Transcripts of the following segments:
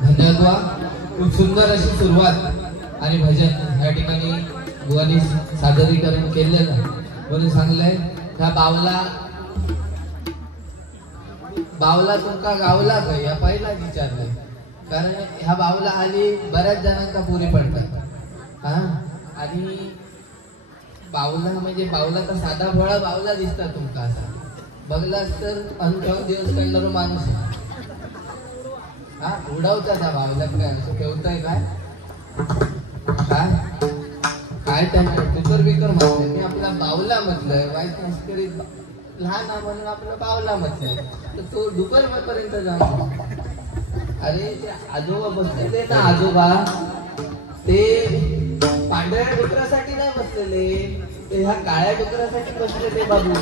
धन्यवाद. खूप सुंदर अशी सुरुवात आणि भजन या ठिकाणी बुवानी सादरीकरण केलेलं म्हणून सांगलंय. ह्या बावला तुमका गावला काय या पहिला विचारलंय. कारण ह्या बावला आली बऱ्याच जणांका पुरी पडतात हा. आणि बावला म्हणजे बावला तर साधा भोळा बावला दिसता तुमका असा बघलास तर अनुभव दिवस काढणारा माणूस हा. उडवता त्या बावला काय असं ठेवताय काय काय काय त्यांना डुकर बिकर म्हटलंय. मी आपला बावला म्हटलंय वाईट मस्करी लहान म्हणून आपलं बावला म्हटलंय तर तो डुकर पर्यंत जाऊ. अरे ते आजोबा बसलेले ना आजोबा ते पांढऱ्या डुकरासाठी नाही बसलेले ते ह्या काळ्या डुकरासाठी बसलेले बाबू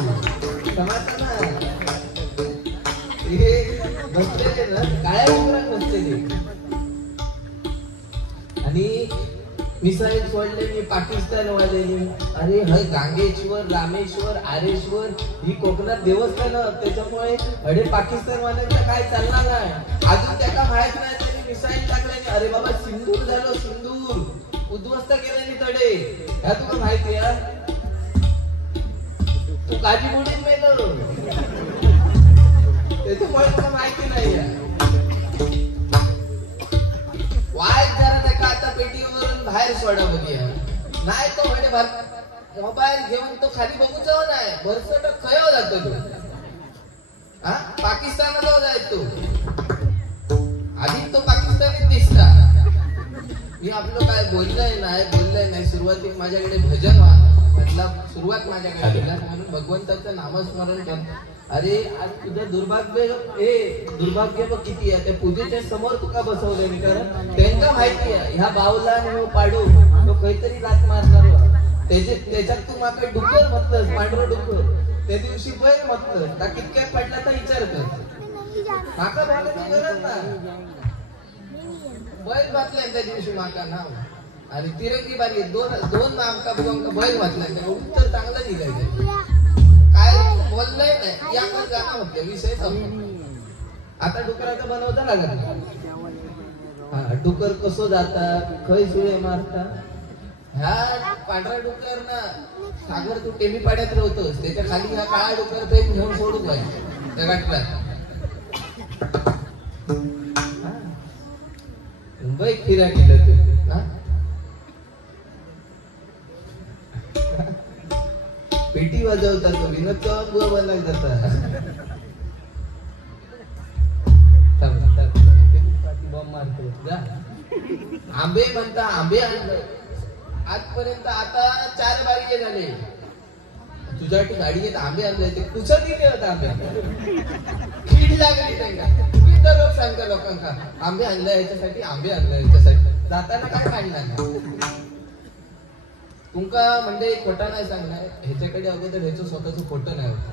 समजता ना. हे बसलेले ना काळ्या डुकरात बसलेले. आणि मिसाईल सोडलेली पाकिस्तान वालेली. अरे हय गांगेश्वर रामेश्वर आरेश्वर ही कोकणात देवस्थान त्याच्यामुळे अरे पाकिस्तान वाल्यांचं काय चालणार नाही. अजून त्याला माहित नाही त्यांनी मिसाईल टाकल्याने. अरे बाबा सिंदूर झालं सिंदूर उद्ध्वस्त केल्याने तडे ह्या तुला माहिती आहे. तू काजी बुडीत मेलो त्याच्यामुळे तुला माहिती नाही. वाय जरा त्या आता पेटीवरून बाहेर सोडा बघूया नाही तो म्हणजे मोबाईल घेऊन तो खाली बघूच नाही भरसट खयाव जातो तो हा. पाकिस्तानात जाय तो आधी तो पाकिस्तानीत दिसता. मी आपलं काय बोललंय नाही सुरुवातीला माझ्याकडे भजन म्हटलं सुरुवात माझ्याकडे म्हणून भगवंताचं नामस्मरण कर. अरे आज तुझं दुर्भाग्य बघ किती आहे. त्या पूजेच्या समोर तुका बसवलंय मी कारण त्यांना माहिती आहे ह्या बावला आणि पाडू तो काहीतरी लाच मारणार त्याच्यात तू माका डुकर म्हटलंस पांढरं डुकर त्या दिवशी बैल म्हटलं का कितक्यात पडला तर विचार कर माका भागाची गरज ना बैल म्हटलंय त्या दिवशी माका नाव आणि तिरंगी बारी दोन आमका बैल म्हटलंय उत्तर चांगलं निघायचं काय बोललंय नाही या पण गाणं होतं विषय संपला. आता डुकराचं बनवता लागत हा. डुकर कसं जातात खय सुळे मारतात ह्या पांढरा डुकर ना सागर तू टेमी पाड्यात राहतोस त्याच्या खाली ह्या काळा डुकर ते घेऊन सोडून पाहिजे त्या गाठला. मुंबईत फिरा केलं ते पेटी वाजवतात तो विनोद चव्हाण बुवा बनला जाता. बॉम्ब मारतो आंबे म्हणता आंबे आणलं आजपर्यंत आता 4 बारी झाले. तुझ्यासाठी गाडी येत आंबे आणले ते कुसळ दिले होते आंबे कीड लागली त्यांना. तुम्ही दररोज सांगता लोकांना आंबे आणलं याच्यासाठी आंबे आणलं याच्यासाठी जाताना काय काढणार तुमका म्हणजे खोटा नाही सांगणार. ह्याच्याकडे अगोदर ह्याचं स्वतःच फोटो नाही होता.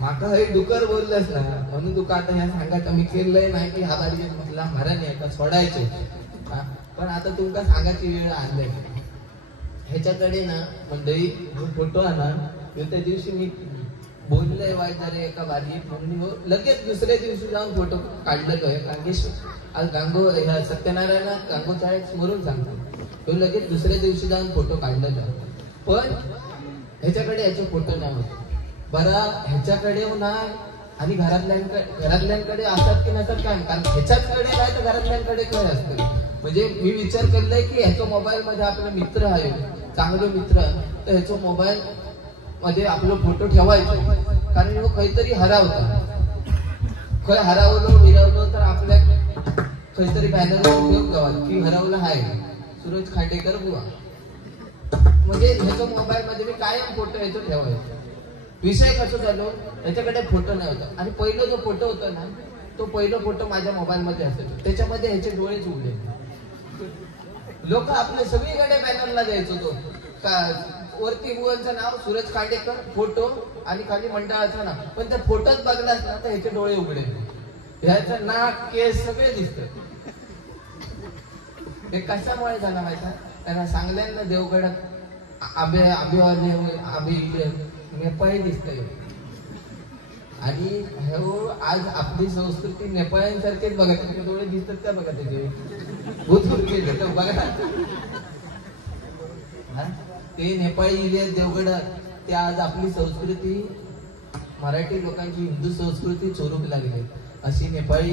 माका हे डुकर बोललंस ना म्हणून तुका आता ह्या सांगायचं मी केलंय नाही की हा बारी म्हटला महाराणी आहे का सोडायचे पण आता तुमका सांगायची वेळ आणलाय. ह्याच्याकडे ना मंडळी फोटो आणा त्या दिवशी मी बोललंय वायदारे एका बारीत म्हणून लगेच दुसऱ्या दिवशी जाऊन फोटो काढलं काय गांगेश्वर आज गांगो ह्या सत्यनारायण गांगोच्या स्मरून सांगतो तो लगेच दुसऱ्या दिवशी जाऊन फोटो काढलं जाऊ. पण ह्याच्याकडे ह्याचे फोटो नाही होते बरा ह्याच्याकडे नाही आणि घरातल्यांकडे असतात की नसतात काय कारण ह्याच्याकडे नाही तर घरातल्यांकडे काय असतं. म्हणजे मी विचार केलाय की ह्याच्या मोबाईल मध्ये आपले मित्र आहे चांगले मित्र तर ह्याच्या मोबाईल मध्ये आपलं फोटो ठेवायचं कारण ह्यो काहीतरी हरावता खय हरावलं विरवलं तर आपल्या काहीतरी बॅनर उपयोग गावात की हरवला आहे सूरज खांडेकर बुवा. म्हणजे ह्याच्या मोबाईल मध्ये मी कायम फोटो ह्याचं ठेवायचो. विषय कसं झालो ह्याच्याकडे फोटो नाही होता आणि पहिला जो फोटो होता ना तो पहिला फोटो माझ्या मोबाईल मध्ये असायचा त्याच्यामध्ये ह्याचे डोळेच उघडले. लोक आपल्या सगळीकडे बॅनरला द्यायचो तो वरती बुवांचं नाव सूरज खांडेकर फोटो आणि खाली मंडळाचं नाव पण त्या फोटोत बघलास ना तर ह्याचे डोळे उघडे ह्याचं नाक केस सगळे दिसत. हे कशामुळे झालं माहिती त्यांना सांगल्यांना देवगडात आंबे नेपाळी दिसतंय. आणि आज आपली संस्कृती नेपाळ्यांसारखेच बघा, त्याचे डोळे दिसतात का बघा, त्याचे भूतभूत गेले तर बघा. ते नेपाळी इलिया देवगड ते आज आपली संस्कृती, मराठी लोकांची हिंदू संस्कृती चोरून लागली. अशी नेपाळी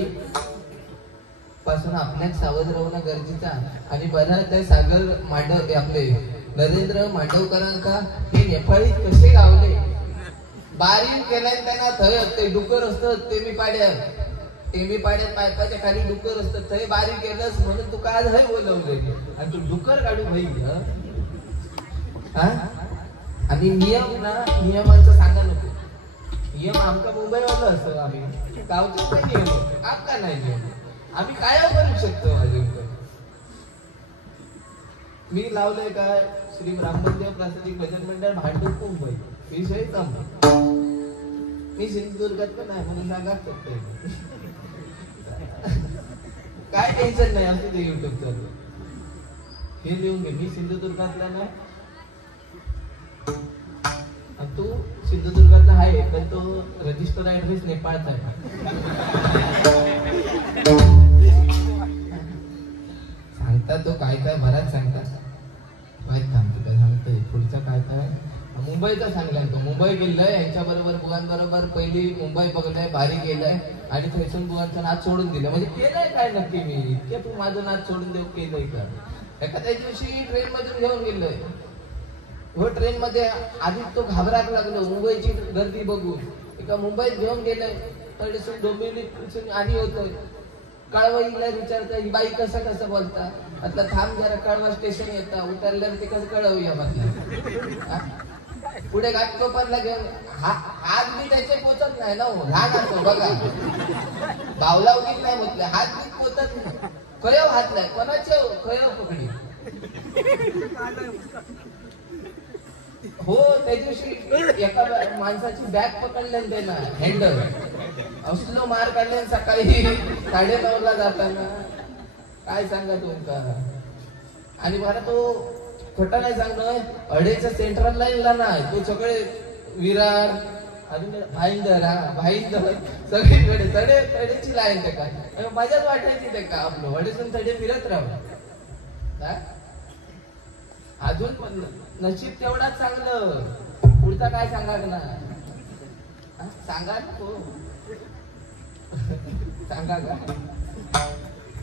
पासून आपल्याच सावध राहणं गरजेचं आहे. आणि बरं त्या सागर मांडव आपले नरेंद्र मांडवकरांका हे नेपाळी कसे गावले, बारीक केल्यान त्यांना थंय असते डुकर असतं टेमी पाड्यात पायपाच्या खाली डुकर असतं, थंय बारीक केलंस म्हणून तू काय हय बोलवले आणि तू डुकर काढू भाई. आणि नियमांचं सांगा नको. नियम आमका मुंबईवाला असं आम्ही गावचेच नाही नियम आमका नाही नियम, आम्ही काय करू शकतो. अजून मी लावलंय काय श्री ब्राह्मणदेव प्रासादिक भजन मंडळ भांडूप मुंबई विषय संपला. मी सिंधुदुर्गात पण नाही म्हणून सांगा फक्त काय टेन्शन नाही असं ते युट्यूबचं हे लिहून घे. मी सिंधुदुर्गातला नाही, तू सिंधुदुर्गातला आहे पण तो रजिस्टर ऍड्रेस नेपाळचा आहे. सांगता तो काय काय बराच सांगतात माहित थांबतो काय सांगतोय पुढचा काय काय. मुंबईचा सांगलाय तो मुंबई गेलाय यांच्याबरोबर बुवांबरोबर पहिली मुंबई बघलाय, भारी गेलाय आणि थैसून बुवांचा नाच सोडून दिलं. म्हणजे केलंय काय नक्की मी इतके तू माझं नाच सोडून देऊ केलंय का. एखाद्या दिवशी ट्रेन मधून घेऊन गेलोय, हो ट्रेन मध्ये आधी तो घाबरायला लागलो मुंबईची गर्दी बघून. एका मुंबईत घेऊन गेलंय थोडीसून डोंबिवली आधी होतोय, कळवईला विचारता ही बाई कसं बोलता, आता थांब जरा कळवा स्टेशन येता उतरल्यावर ते कसं कळवूया म्हटलं. पुढे घाटकोपरला घेऊन हात बी त्याचे पोचत नाही ना, लहान असतो बघा बावलावलीत नाही म्हटलं, हात बी पोचत नाही. खयव हात नाही कोणाचे खयव पकडी. हो त्या दिवशी एका माणसाची बॅग पकडले त्याला हँडल असलो मार काढले सकाळी 9:30ला जाताना. काय सांगा तुमका. आणि बरं तो खोटा नाही सांगणं, अडेच्या सेंट्रल लाईनला नाही तो सगळे विरार अजून भाईंदर सगळीकडे तडेची लाईन ते काय मजाच वाटायची ते का आपलं अडेसून तडे फिरत राहू. अजून पण नशीब तेवढाच चांगलं, पुढचा काय सांगा ना सांगा तो सांगा का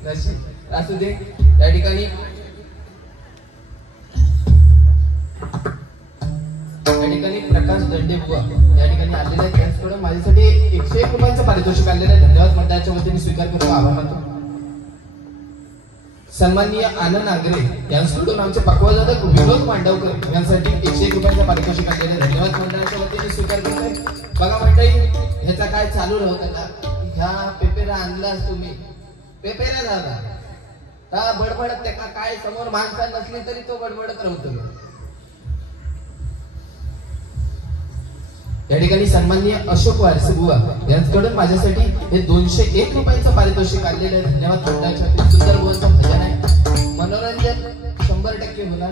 नशीब असू दे. त्या ठिकाणी प्रकाश दंडे बुवा या ठिकाणी आलेले आहेत, त्यांच्याकडून माझ्यासाठी 101 रुपयांचं पारितोषिक आलेलं आहे. धन्यवाद मंडळाच्या वतीने स्वीकार करून आभार मानतो. सन्माननीय आनंद आगरे यांच्याकडून आमचे पक्वाजाधक विनोद मांडवकर यांसाठी 101 रुपयांचं पारितोषिक आलेलं आहे. धन्यवाद मंडळाच्या वतीने स्वीकार करतोय. बघा मंडळी ह्याचा काय चालू राहत आता, ह्या पेपेरा आणलास तुम्ही पेपेरा झाला हा बडबडत त्या काय समोर माणसा नसली तरी तो बडबडत राहतो. या ठिकाणी सन्माननीय अशोक वारसे बुवा यांच्याकडून माझ्यासाठी हे 201 रुपयांचं पारितोषिक आलेलं आहे. धन्यवाद मंडळाच्या. सुंदर बुवांचं भजन आहे, मनोरंजन 100% होणार.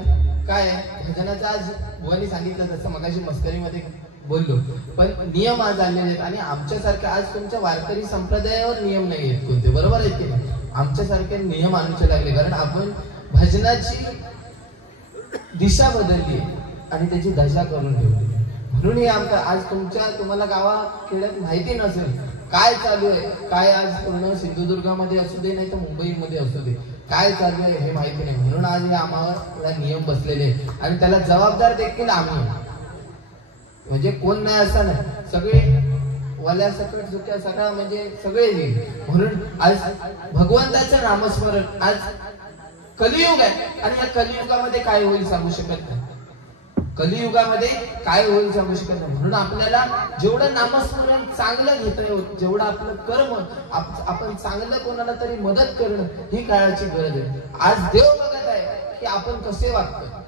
काय आहे भजनाचं आज बुवांनी सांगितलं तसं मगाशी मस्करीमध्ये बोललो, पण नियम आज आलेले आहेत. आणि आमच्यासारखे आज तुमच्या वारकरी संप्रदायावर नियम नाही आहेत कोणते, बरोबर आहेत की नाही. आमच्यासारखे नियम आणूचे लागले कारण आपण भजनाची दिशा बदलली आणि त्याची दशा करून ठेवली. म्हणून हे आमचं आज तुम्हाला गावा खेड्यात माहिती नसेल काय चालू आहे, काय आज पूर्ण सिंधुदुर्गामध्ये असू दे नाही तर मुंबईमध्ये असू दे काय चालू आहे हे माहिती नाही. म्हणून आज हे आम्हाला नियम बसलेले आणि त्याला जबाबदार देखील आम्ही, म्हणजे कोण नाही असं नाही, सगळे वल्या सकट सुक्या सगळा म्हणजे सगळे येईल. म्हणून आज भगवंताचं नामस्मरण, आज कलियुग आहे आणि या कलियुगामध्ये काय होईल सांगू शकत नाही. कलियुगामध्ये काय होईल सांगू शकत नाही. म्हणून आपल्याला जेवढं नामस्मरण चांगलं घेतोय, जेवढं आपलं कर्म आपण चांगलं कोणाला तरी मदत करणं ही काळाची गरज आहे. आज देव बघत आहे की आपण कसे वागतो,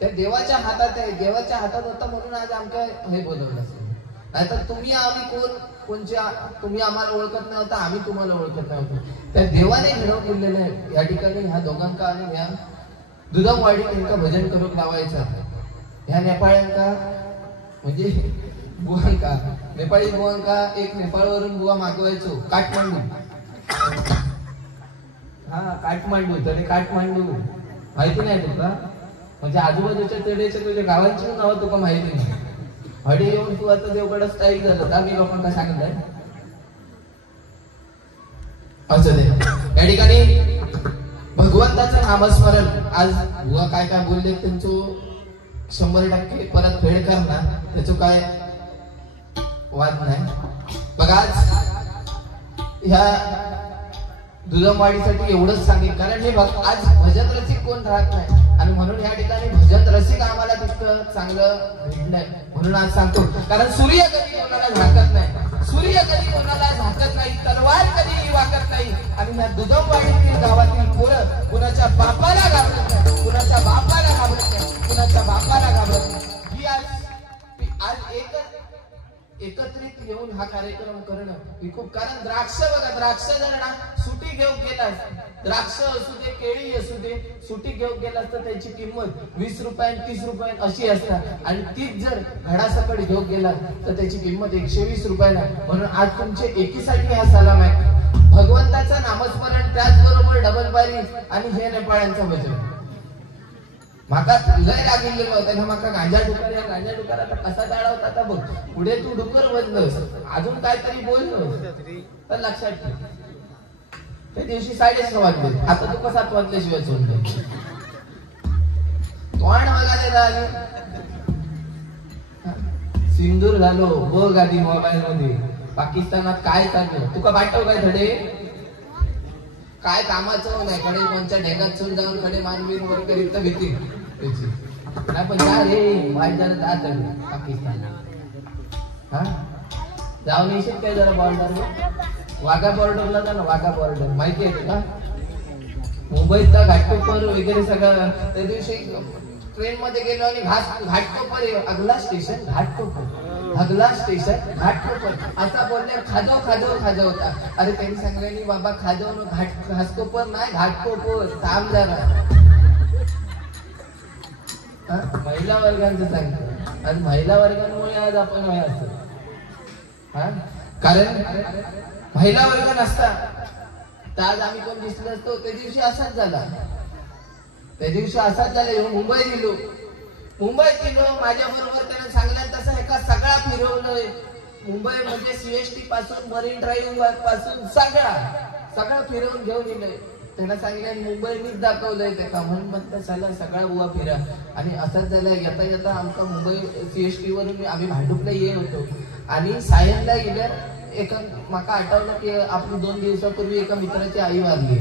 त्या देवाच्या हातात आहे. देवाच्या हातात होता म्हणून आज आमच्या हे बोलवलं असेल, नाहीतर तुम्ही आम्ही कोणच्या तुम्ही आम्हाला ओळखत नव्हता, आम्ही तुम्हाला ओळखत नव्हतो. त्या देवाने घडवून दिलेलं आहे. या ठिकाणी ह्या दोघांका आणि ह्या दुधामवाडी त्यांना भजन करून लावायचं आहे. ह्या नेपाळ्यांका म्हणजे बुवांका, नेपाळी बुवांका एक नेपाळवरून बुवा मागवायचो काठमांडू. हा काठमांडू, तरी काठमांडू माहिती नाही तुका? म्हणजे आजूबाजूच्या तेडेच्या तुझ्या गावांची नाव तुका माहिती नाही. हडे येऊन तू आता देवगड स्थायिक झालं का? मी लोकांना सांगितलंय असं दे. या ठिकाणी भगवंताचं नामस्मरण आज बुवा काय काय बोलले त्यांचं 100% परत फेड करणार, त्याचं काय वाद नाही. बघा आज ह्या दुधमवाडीसाठी एवढंच सांगेल, कारण हे बघ आज भजन रसिक कोण राहत नाही आणि म्हणून या ठिकाणी भजन रसिक आम्हाला तितकं चांगलं भेटलंय. म्हणून आज सांगतो, कारण सूर्य कधी कोणाला झाकत नाही, सूर्य कधी कोणाला झाकत नाही, तलवार कधी वाकत नाही. आणि ह्या दुधमवाडीतील गावातील पोरं कुणाच्या बापाला घाबरत नाही, कुणाच्या बापाला घाबरत नाही, कुणाच्या बापाला घाबरत नाही. ही आज एकत्रित येऊन हा कार्यक्रम करणं ही खूप, कारण द्राक्ष बघा, द्राक्ष जर ना सुटी घेऊन गेलास, द्राक्ष असू दे केळी असू दे, सुटी घेऊन गेलास तर त्याची किंमत 20 रुपये 30 रुपये अशी असतात. आणि तीच जर घडासकट घेऊन गेला तर त्याची किंमत 120 रुपयाला. म्हणून आज तुमचे एकीसाठी हा सलाम आहे. भगवंताचं नामस्मरण, त्याचबरोबर डबल बारी आणि हे नेपाळ्यांचं भजन. माका लय रागिलेलं होतं, माका गांजा डुकर, या गांजा डुकर आता कसा डाळा होता आता बघ. पुढे तू डुकर बदलस, अजून काहीतरी बोललो तर लक्षात ठेव. त्या दिवशी 6:30 वाजले, आता तू 7 वाजल्याशिवाय सोडलं. तोंड बघायला आले, सिंदूर झालो बघ आधी मोबाईल मध्ये. पाकिस्तानात काय चाललं तुका पाठव काय धडे, काय कामाचं नाही. कडे कोणच्या ढेगात जाऊन कडे मानवीर वर करीत तर भीती नाही. पण जा रे वाईदार जात पाकिस्तान, हा जाऊन येशील काय जरा बॉर्डर, वाघा बॉर्डरला जा ना. वाघा बॉर्डर माहिती आहे का? मुंबईचा घाटकोपर वगैरे सगळं. त्या दिवशी ट्रेन मध्ये गेलो आणि घाटकोपर अगला स्टेशन घाटकोपर, अगला स्टेशन घाटकोपर असा बोलल्यावर खाजव होता. अरे त्यांनी सांगितलं बाबा खाजव घाटकोपर नाही घाटकोपर, थांब जरा. महिला वर्गांचं सांगतो, आणि महिला वर्गांमुळे आज आपण वय असतो. कारण महिला वर्ग नसता तर आज आम्ही कोण दिसलो असतो. त्या दिवशी असाच झाला, त्या दिवशी असाच झाला. मुंबईत गेलो माझ्या बरोबर त्याने सांगलं तसं एका सगळा फिरवलंय. मुंबई म्हणजे CST पासून मरीन ड्राईव्ह पासून सगळं फिरवून घेऊन गेलोय. त्यांना सांगितलं मुंबई मीच दाखवलंय त्याला, म्हणून म्हटलं चला सगळा बुवा फिरा. आणि असंच झालं, येता आमचा मुंबई CST वरून आम्ही भांडुपला येत होतो आणि सायनला गेल्या. एका माका आठवलं की आपण 2 दिवसापूर्वी एका मित्राची आई वारली,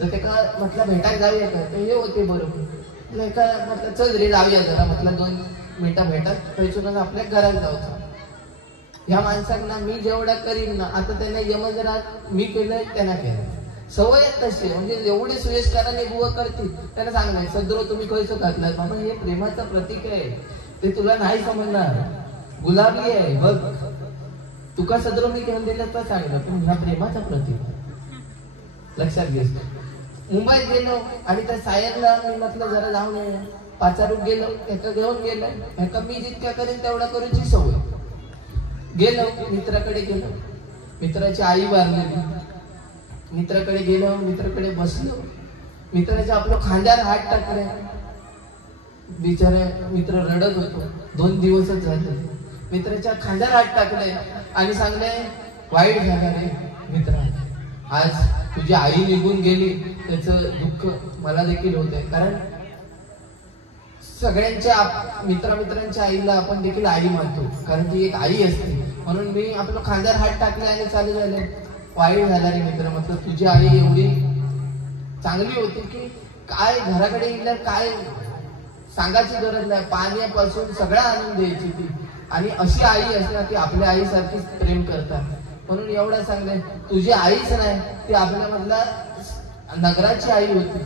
तर त्याला म्हटलं भेटायला जाऊया का, ते हे होते बरोबर. एका म्हटलं चल रे जाऊया जरा, म्हटलं 2 मिनिटं भेटत पैसूनच आपल्या घरात जाऊचं. ह्या माणसांना मी जेवढा करीन ना, आता त्यांना यमजरात मी केलंय त्यांना केलं, सवयच तशी. म्हणजे एवढे सुयशकाराने बुवा करतील त्यांना सांगणार सदरो तुम्ही कैसं घातलात बाबा, हे प्रेमाचं प्रतीक आहे, ते तुला नाही समजणार. गुलाबी आहे बघ, तुका सदरो मी घेऊन दिलं तर सांगितलं, पण ह्या प्रेमाचा प्रतीक लक्षात घेस. मुंबईत गेलो आणि त्या सायनला मी म्हटलं जरा जाऊन ये. पाचारूक गेलो, एका घेऊन गेलो, एका मी जितक्या करेन तेवढा करूची सवय. गेलो मित्राकडे गेलो, मित्राची आई वारलेली. मित्राकडे गेलो, मित्राकडे बसलो, मित्राच्या आपलं खांद्यावर हात टाकले. बिचारे मित्र रडत होतो, 2 दिवसच झाले. मित्राच्या खांद्यावर हात टाकले आणि सांगले वाईट झालं रे मित्रा, आज तुझी आई निघून गेली, त्याचं दुःख मला देखील होतंय. कारण सगळ्यांच्या मित्रांच्या आईला आपण देखील आई मानतो, कारण ती एक आई असते. म्हणून मी आपलं खांद्यावर हात टाकले आणि चालू झाले. वाईट झाला रे मित्र, म्हटलं तुझी आई एवढी चांगली होती की काय घराकडे येईल काय सांगायची गरज नाही, पाण्यापासून सगळं आणून द्यायची ती. आणि अशी आई असणार ती आपल्या आईसारखीच प्रेम करतात. म्हणून एवढं सांगलंय, तुझी आईच नाही, ती आपल्यामधला नगराची आई होती.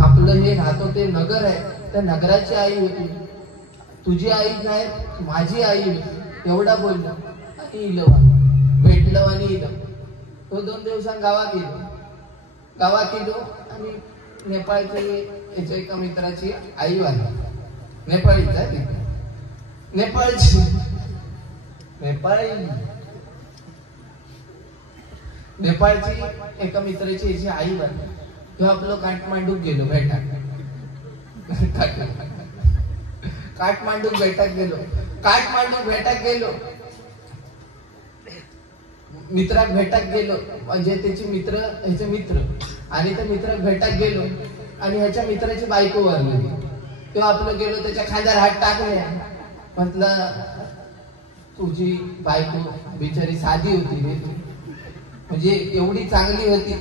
आपलं हे राहतो ते नगर आहे, त्या नगराची आई होती. तुझी आई नाही, माझी आई होती. एवढा बोललो आणि इलं भेटलं आणि इलं. तो 2 दिवसांनी गावात गेलो आणि नेपाळच्या याच्या एका मित्राची आई वारली. नेपाळीच आहे नेपाळची नेपाळची एका मित्राची याची आई बनली तेव्हा आपलं काठमांडूक गेलो भेटा काठमांडूक भेटाक गेलो मित्राक भेटाक गेलो म्हणजे त्याचे मित्र ह्याचे मित्र आणि त्या मित्राक भेटाक गेलो आणि ह्याच्या मित्राची बायको वारली तेव्हा आपलं गेलो त्याच्या खांद्यावर हात टाकले म्हटलं तुझी बायको बिचारी साधी होती रे म्हणजे एवढी चांगली होती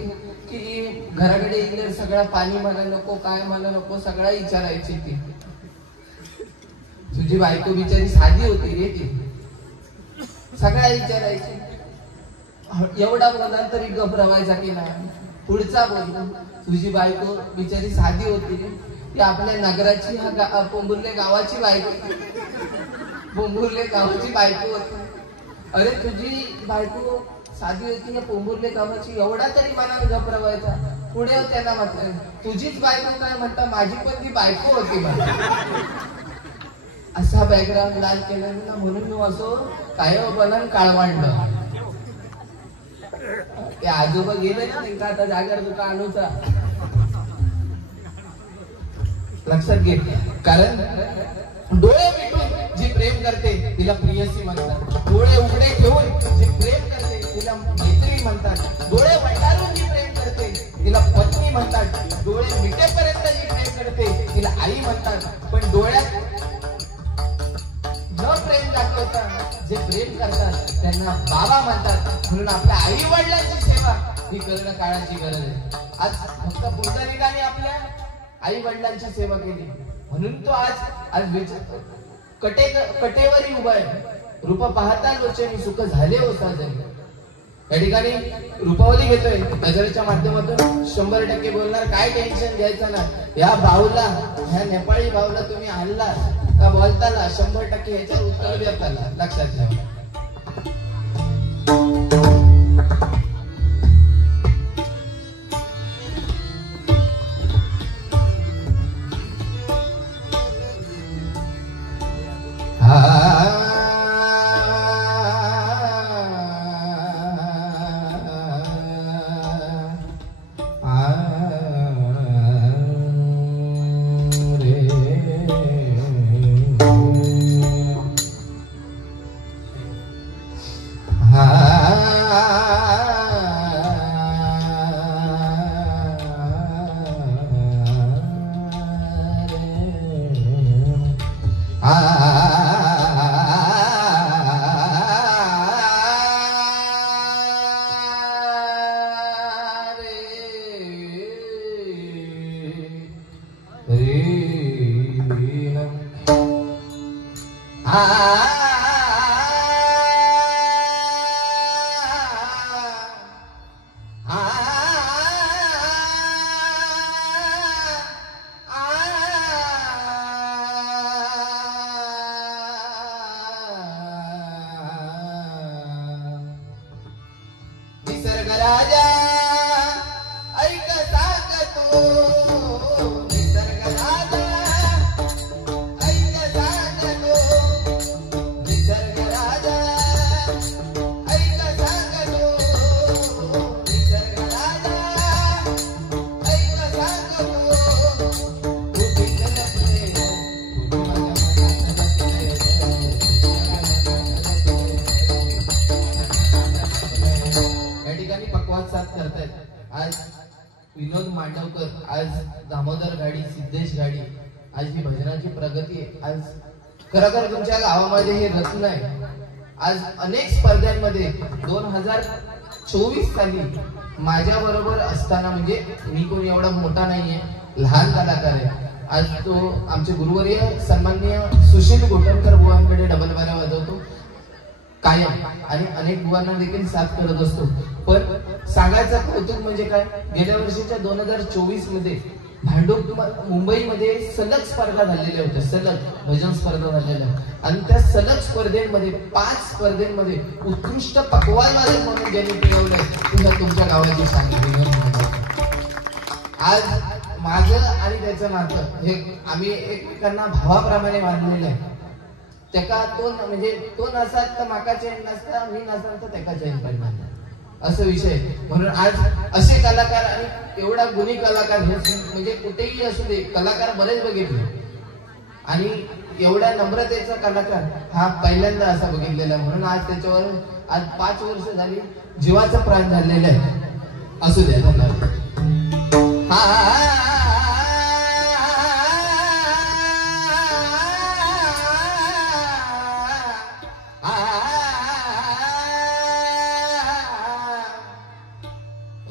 की घराकडे इकडे सगळं पाणी मला नको काय मला नको सगळं विचारायची ती तुझी बायको बिचारी साधी होती रे ती सगळ्या विचारायची एवढा बोला तरी घबरवायचा की नाही पुढचा बोल तुझी बायको बिचारी साधी होती रे ती आपल्या नगराची पोंबुर्ले गावाची बायको पोंबुर्ले गावाची बायको होती अरे तुझी बायको साधी होती या पोंबुर्ले गावाची एवढा तरी मनात घबरवायचा पुढे त्यांना म्हटलं तुझीच बायको काय म्हणता माझी पण ती बायको होती असा बॅकग्राऊंड लाल केला ना म्हणून मी असो काय बनन काळवांड ते आजोबा गेले ना त्यांचा आता जागर तुका आणूचा लक्षात घे कारण डोळे मिटून जी प्रेम करते तिला प्रियसी म्हणतात डोळे उघडे ठेवून जी प्रेम करते तिला मैत्री म्हणतात डोळे वटारून जी प्रेम करते तिला पत्नी म्हणतात डोळे मिटेपर्यंत जी प्रेम करते तिला आई म्हणतात पण डोळ्यात न प्रेम दाखवता जे प्रेम करतात त्यांना बाबा म्हणतात म्हणून आपल्या आई वडिलांची सेवा ही करणं काळाची गरज आहे आज फक्त पुंडलिकाने आपल्या आई वडिलांची सेवा केली म्हणून तो आज कटेवरी उभा आहे रूप पाहता लोचनी सुख झाले हो साजन या ठिकाणी रूपावली घेतोय गजलच्या माध्यमातून 100% बोलणार काय टेन्शन घ्यायचं ना या भाऊला ह्या नेपाळी भाऊला तुम्ही आणला का बोलताना 100% ह्याच्या उत्तर देताना लक्षात ठेवा विनोद मांडवकर आज दामोदर गाडी सिद्धेश गाडी आज ही भजनाची प्रगती आहे आज खरोखर तुमच्या गावामध्ये हे रत्न आहे आज अनेक स्पर्धांमध्ये 2024 साली माझ्या बरोबर असताना म्हणजे मी कोणी एवढा मोठा नाहीये लहान कलाकार आहे आज तो आमचे गुरुवर्य सन्माननीय सुशील गोटणकर बुवांकडे डबल बारा वाजवतो कायम आणि अनेक बुवांना देखील साथ करत असतो पण सांगायचं कौतुक म्हणजे काय गेल्या वर्षीच्या 2024 मध्ये भांडूप मुंबईमध्ये सलग स्पर्धा झालेल्या होत्या सलग भजन स्पर्धा झालेल्या आणि त्या सलग स्पर्धेमध्ये 5 स्पर्धेमध्ये उत्कृष्ट पकवान वादक म्हणून ज्यांनी मिळवलंय तुमच्या गावाची सांगितली आज माझं आणि त्याचं नातं हे आम्ही एकमेकांना भावाप्रमाणे मानलेलं आहे. त्याका तो म्हणजे तो नसत तर माका चैन नसता, मी नसत तर त्याका चैन पडणार असं विषय. म्हणून आज असे कलाकार आणि एवढा गुणी कलाकार हे म्हणजे कुठेही असू दे, कलाकार बरेच बघितले आणि एवढ्या नम्रतेचा कलाकार हा पहिल्यांदा असा बघितलेला. म्हणून आज त्याच्यावर आज 5 वर्ष झाली जीवाचं प्राण झालेलं आहे. असू द्या. धन्यवाद.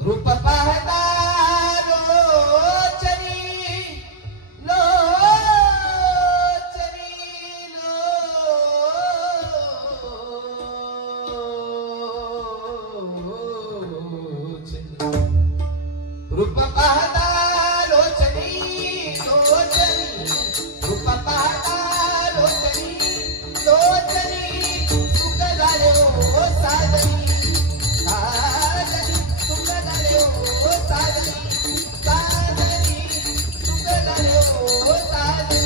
रूप पाहता लोचनी लोचनी लोचनी रूप पाहता लोचनी लोचनी रूप पाहता लोचनी लोचनी सुख झाले हो साजनी साजनी सुख झाले हो साजनी साजनी सुख झाले हो साजनी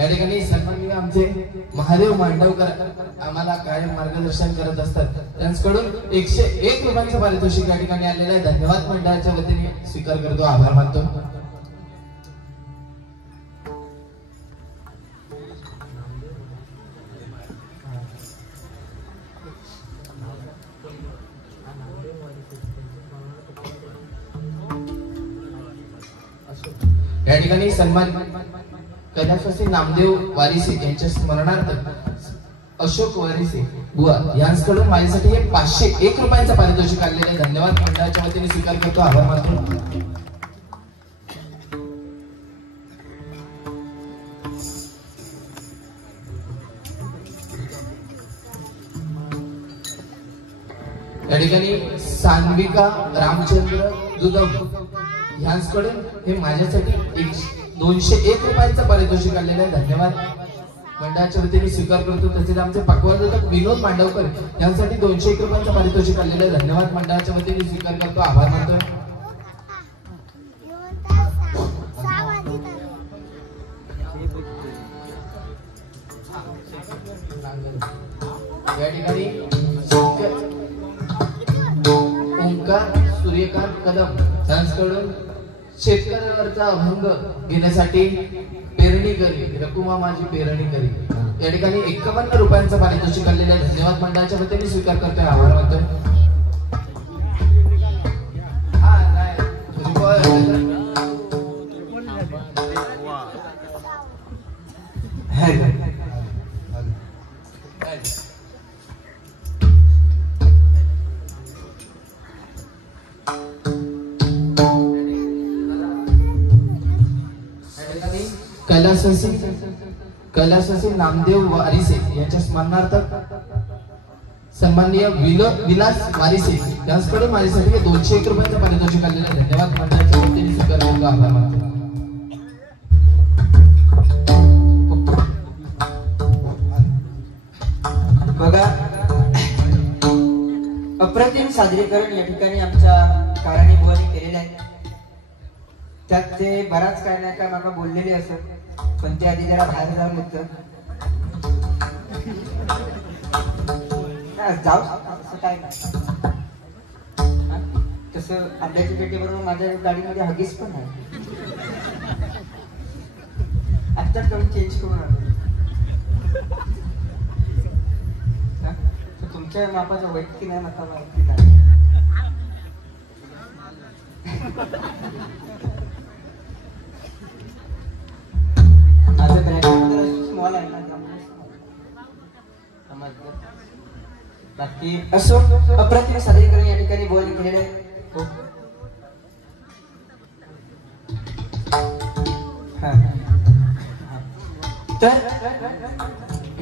या ठिकाणी सन्माननीय आमचे महादेव मांडवकर आम्हाला कायम मार्गदर्शन करत असतात. त्यांच्याकडून 101 रुपयांचं पारितोषिक या ठिकाणी आलेलं आहे. धन्यवाद मंडळाच्या वतीने स्वीकार करतो, आभार मानतो. या ठिकाणी सन्मान कैलासवासी नामदेव वारिसे यांच्या स्मरणार्थ अशोक वारिसे बुवा यांच्याकडून माझ्यासाठी हे 501 रुपयांचं पारितोषिक आलेले आहे. धन्यवाद. मंडळाच्या वतीने स्वीकार करतो, आभार मानतो. या ठिकाणी सान्विका रामचंद्र दुदम यांच्याकडून हे माझ्यासाठी 201 रुपयांचं पारितोषिक आलेलं आहे. धन्यवाद. मंडळाच्या वतीने स्वीकार करतो. तसेच आमचे पक्वादक विनोद मांडवकर यांसाठी 201 रुपयांचं पारितोषिक आलेलं आहे. धन्यवाद. मंडळाच्या वतीने स्वीकार करतो, आभार मानतो. या ठिकाणी ओंकार सूर्यकांत कदम यांच्याकडून शेतकऱ्यावरचा अभंग घेण्यासाठी पेरणी करी रकुमा माझी पेरणी करी या ठिकाणी 51 रुपयांचं पारितोषिक आलेलं आहे. धन्यवाद. मंडळाच्या वतीने स्वीकार करतोय, आभार मानतोय. कैलासवासी नामदेव वारिसे यांच्या स्मरणार्थ सन्माननीय विलास वारिसे यांच्याकडून माझ्यासाठी 201 रुपयांचं पारितोषिक आलेलं आहे. धन्यवाद. मंडळाच्या वतीने स्वीकार करतो, आभार मानतो. बघा, अप्रतिम सादरीकरण या ठिकाणी आमच्या कारणी बुवानी केलेले आहे. त्यात ते बराच काय नाही का माका बोललेले असत, पण ते आधी जरा बाहेर जाऊन होतं. जाऊ असं काय नाही. तसं आंब्याच्या पेटीबरोबर माझ्या गाडीमध्ये हगीज पण आहे. आता करून चेंज करून आलो. तुमच्या मापाचं वैयक्तिक नाही, माका माहिती नाही. स्मॉल आहे ना, बाकी असो अप्रतिम सादरीकरण या ठिकाणी बोलणी केलेले आहे. तर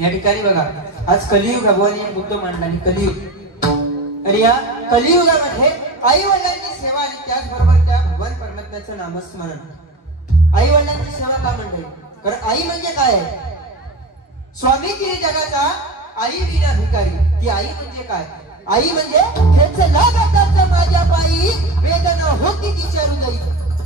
या ठिकाणी बघा, आज कलियुग भगवान मुद्दा मांडला आणि कलियुग, आणि या कलियुगामध्ये आई वडिलांची सेवा आणि त्याचबरोबर त्या भगवान परमात्म्याचं नामस्मरण. आई वडिलांची सेवा का म्हणते? कारण आई म्हणजे काय आहे? स्वामी तिने जगाचा आई विना भिकारी. ती आई म्हणजे काय? आई म्हणजे हेच लागताच माझ्या पायी वेदना होती तिच्या हृदयी.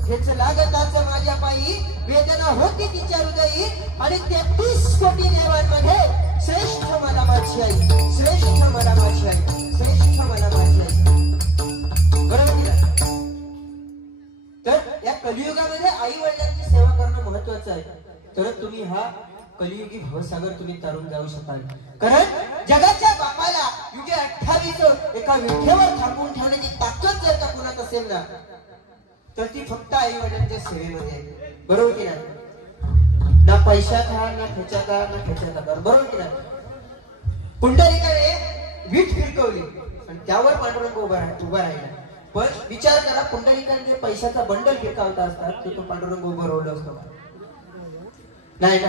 हेच लागताच माझ्या पायी वेदना होती तिच्या हृदयी. आणि 33 कोटी देवांमध्ये श्रेष्ठ मला माझी आई, श्रेष्ठ मला माझी आई, श्रेष्ठ मला माझी आई. बरोबर की नाही? तर या कलियुगामध्ये आई वडिलांची सेवा करणं महत्वाचं आहे. तर तुम्ही हा कलियुगी भवसागर तुम्ही तारून जाऊ शकाल. कारण जगाच्या बापाला युगे 28 एका विठेवर थांबून ठेवण्याची ताकद जर का कुणात असेल ना, तर ती फक्त आई वडिलांच्या सेवेमध्ये आहे. बरोबर की नाही? ना पैशात हा, ना ठेच्यात हा, ना ठेच्यात हा. बरोबर की नाही? पुंडलिकाने वीट फिरकवली आणि त्यावर पांडुरंग उभा राहिला. पण विचार करा, पुंडलिकाने जे पैशाचा बंडल फिरकावता असतात तो पांडुरंग उभं राहिलो असतो नाही ना.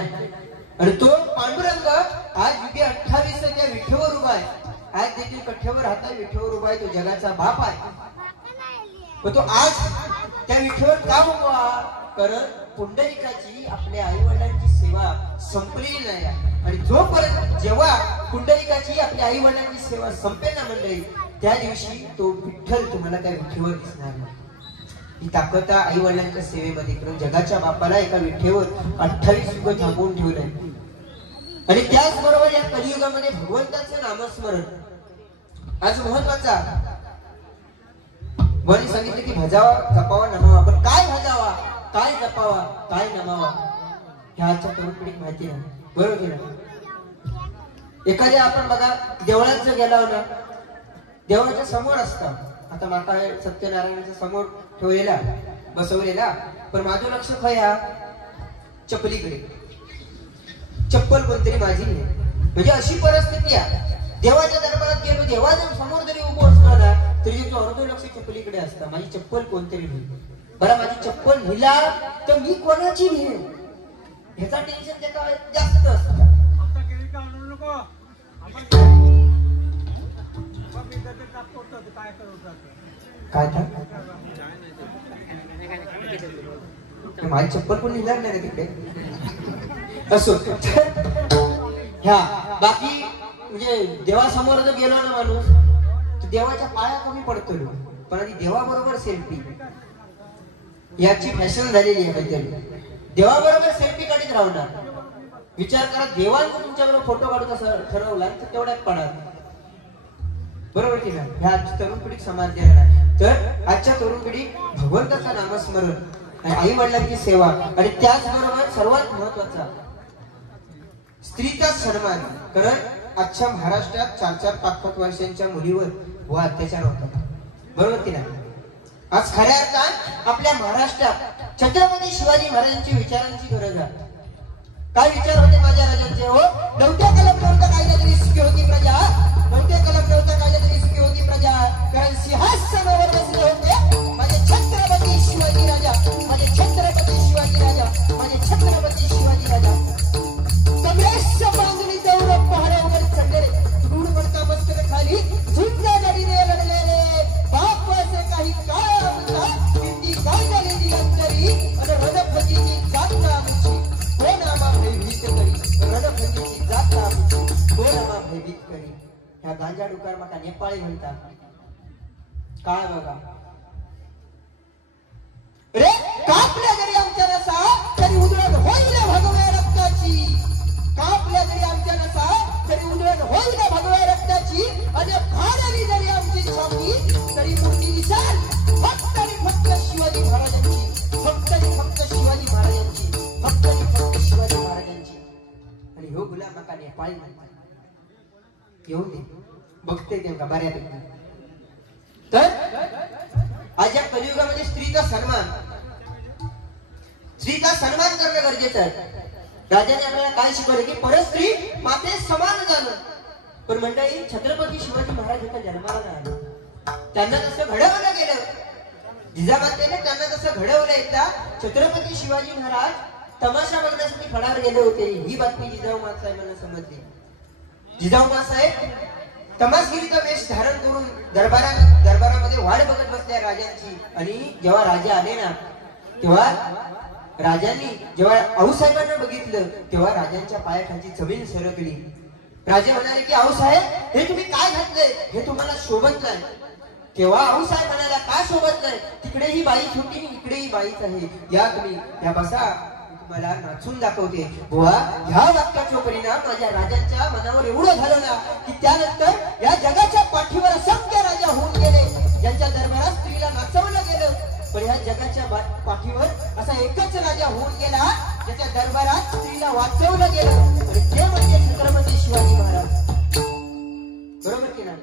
आणि तो पांडुरंग आज युगे 28 त्या विठेवर उभा आहे. आज देखील कठ्ठेवर हाता विठेवर उभा आहे. तो जगाचा बाप आहे. पण तो आज त्या विठेवर का उभा? कारण पुंडलिकाची आपल्या आई वडिलांची सेवा संपलेली नाही. आणि जोपर्यंत जेव्हा पुंडलिकाची आपल्या आई वडिलांची सेवा संपेल ना मंडळी, त्या दिवशी तो विठ्ठल तुम्हाला त्या विठेवर दिसणार नाही. ही ताकद आई वडिलांच्या सेवेमध्ये. कारण जगाच्या बापाला एका विठेवर 28 युग थांबवून ठेवलंय. आणि त्याचबरोबर या कलियुगामध्ये भगवंताचं नामस्मरण आज महत्वाचा. बरी सांगितले की भजावा, जपावा, नमावा. पण काय भजावा, काय जपावा, काय नमावा ह्या आजच्या तरुण पिढीत माहिती नाही. बरोबर की नाही? एखाद्या आपण बघा देवळात जर गेला ना, देवळाच्या समोर असतं. आता माता सत्यनारायणाच्या समोर ठेवलेला बसवलेला पण माझं लक्ष खया चपलीकडे. चप्पल कोणतरी माझी नाही. म्हणजे अशी परिस्थिती आहे, देवाच्या दरबारात गेलो, देवाच्या समोर जरी उभं असलो ना तरी तो अर्ध लक्ष चपलीकडे असतं. माझी चप्पल कोणतरी नाही. बरं माझी चप्पल हिला तर मी कोणाची नाही ह्याचा टेन्शन त्याचा जास्त असतं. काय माझी चप्पल पण निघणार नाही तिकडे. असो ह्या बाकी म्हणजे देवासमोर जर गेलो ना माणूस तर देवाच्या पाया कमी पडतो. पण आधी देवाबरोबर सेल्फी याची फॅशन झालेली आहे काहीतरी. देवाबरोबर सेल्फी काढीत राहणार. विचार करा, देवांना तुमच्याबरोबर फोटो काढत असं ठरवला तर तेवढ्यात पडा. बरोबर की नाही? ह्या तरुण पिढीत समाज देणार आहे. तर आजच्या तरुण पिढी भगवंताचं नामस्मरण आणि आई वडिलांची सेवा आणि त्याचबरोबर सर्वात महत्वाचा स्त्रीचा सन्मान. कारण आजच्या महाराष्ट्रात 4-4, 5-5 वर्षांच्या मुलीवर व अत्याचार होतात. बरोबर की नाही? आज खऱ्या अर्थात आपल्या महाराष्ट्रात छत्रपती शिवाजी महाराजांची विचारांची गरज आहे. काय विचार होते माझ्या राजांचे? हो, नवत्या कलमनवता कायद्यातरी सुखी होती प्रजा, नवत्या कलमनवता कायद्यातरी सुखी होती प्रजा. कारण सिंहासनावर बसले होते माझे छत्रपती शिवाजी राजा, माझे छत्रपती शिवाजी राजा, माझे छत्रपती शिवाजी राजा. कमरेच्या बांधणी तेवढं पहाडावर चढलेले, दूर पडता मस्तक खाली झुंजा गाडीने लढलेले. बाप असे काही काळ आमचा किती काय झालेली अंतरी आणि रणफजीची जाता आमची कोण आम्हा भयभीत करी. रणफजीची जाता आमची कोण आम्हा भयभीत करी. ह्या गांजा डुकार माका नेपाळी म्हणतात. काय बघा रे, कापल्या जरी आमच्या रसा तरी उधळण होईल भगव्या रक्ताची. कापल्या जरी आमच्या नसा तरी उधळण होईल भगव्या रक्ताची. आणि फाडली जरी आमची छाती तरी मूर्ती दिसाल फक्त आणि फक्त शिवाजी महाराजांची, फक्त आणि फक्त शिवाजी महाराजांची, फक्त आणि फक्त शिवाजी महाराजांची. आणि ह्यो गुलाम माका नेपाळी म्हणतात. येऊन दे, बघते तेव्हा बऱ्यापैकी. तर आज या कलियुगामध्ये स्त्रीचा सन्मान करणं गरजेचं आहे. राजाने आपल्याला काय शिकवलं की परस्त्री माते समान जाणं. पण मंडळी, छत्रपती शिवाजी महाराज एका जन्माला नाही आले. त्यांना तसं घडवलं गेलं. जिजामातेने त्यांना तसं घडवलं. एकदा छत्रपती शिवाजी महाराज तमाशा बघण्यासाठी फडावर गेले होते. ही बातमी जिजाऊ साहेबांना समजली. जिजाऊ साहेब तमासगिरीचा वेश धारण करून दरबारामध्ये वाट बघत बसल्या राजांची. आणि जेव्हा राजा आले ना तेव्हा राजांनी जेव्हा आऊसाहेबांना बघितलं तेव्हा राजांच्या पायाखाली जमीन सरकली. राजे म्हणाले की आऊसाहेब, हे तुम्ही काय घातलंय? हे तुम्हाला शोभत नाही. तेव्हा आऊसाहेब म्हणाला, का शोभत नाही? तिकडे ही बाई छोटी, इकडे ही बाईच आहे. या तुम्ही या बसा, मला नाचून दाखवते. बुवा, ह्या वाक्याचा परिणाम माझ्या राजांच्या मनावर एवढं झालं ना की त्यानंतर या जगाच्या पाठीवर असंख्य राजा होऊन गेले ज्यांच्या दरबारात स्त्रीला नाचवलं गेलं. पण ह्या जगाच्या पाठीवर असा एकच राजा होऊन गेला ज्याच्या दरबारात स्त्रीला वाचवलं गेलं. आणि ते म्हणजे छत्रपती शिवाजी महाराज. बरोबर की नाही?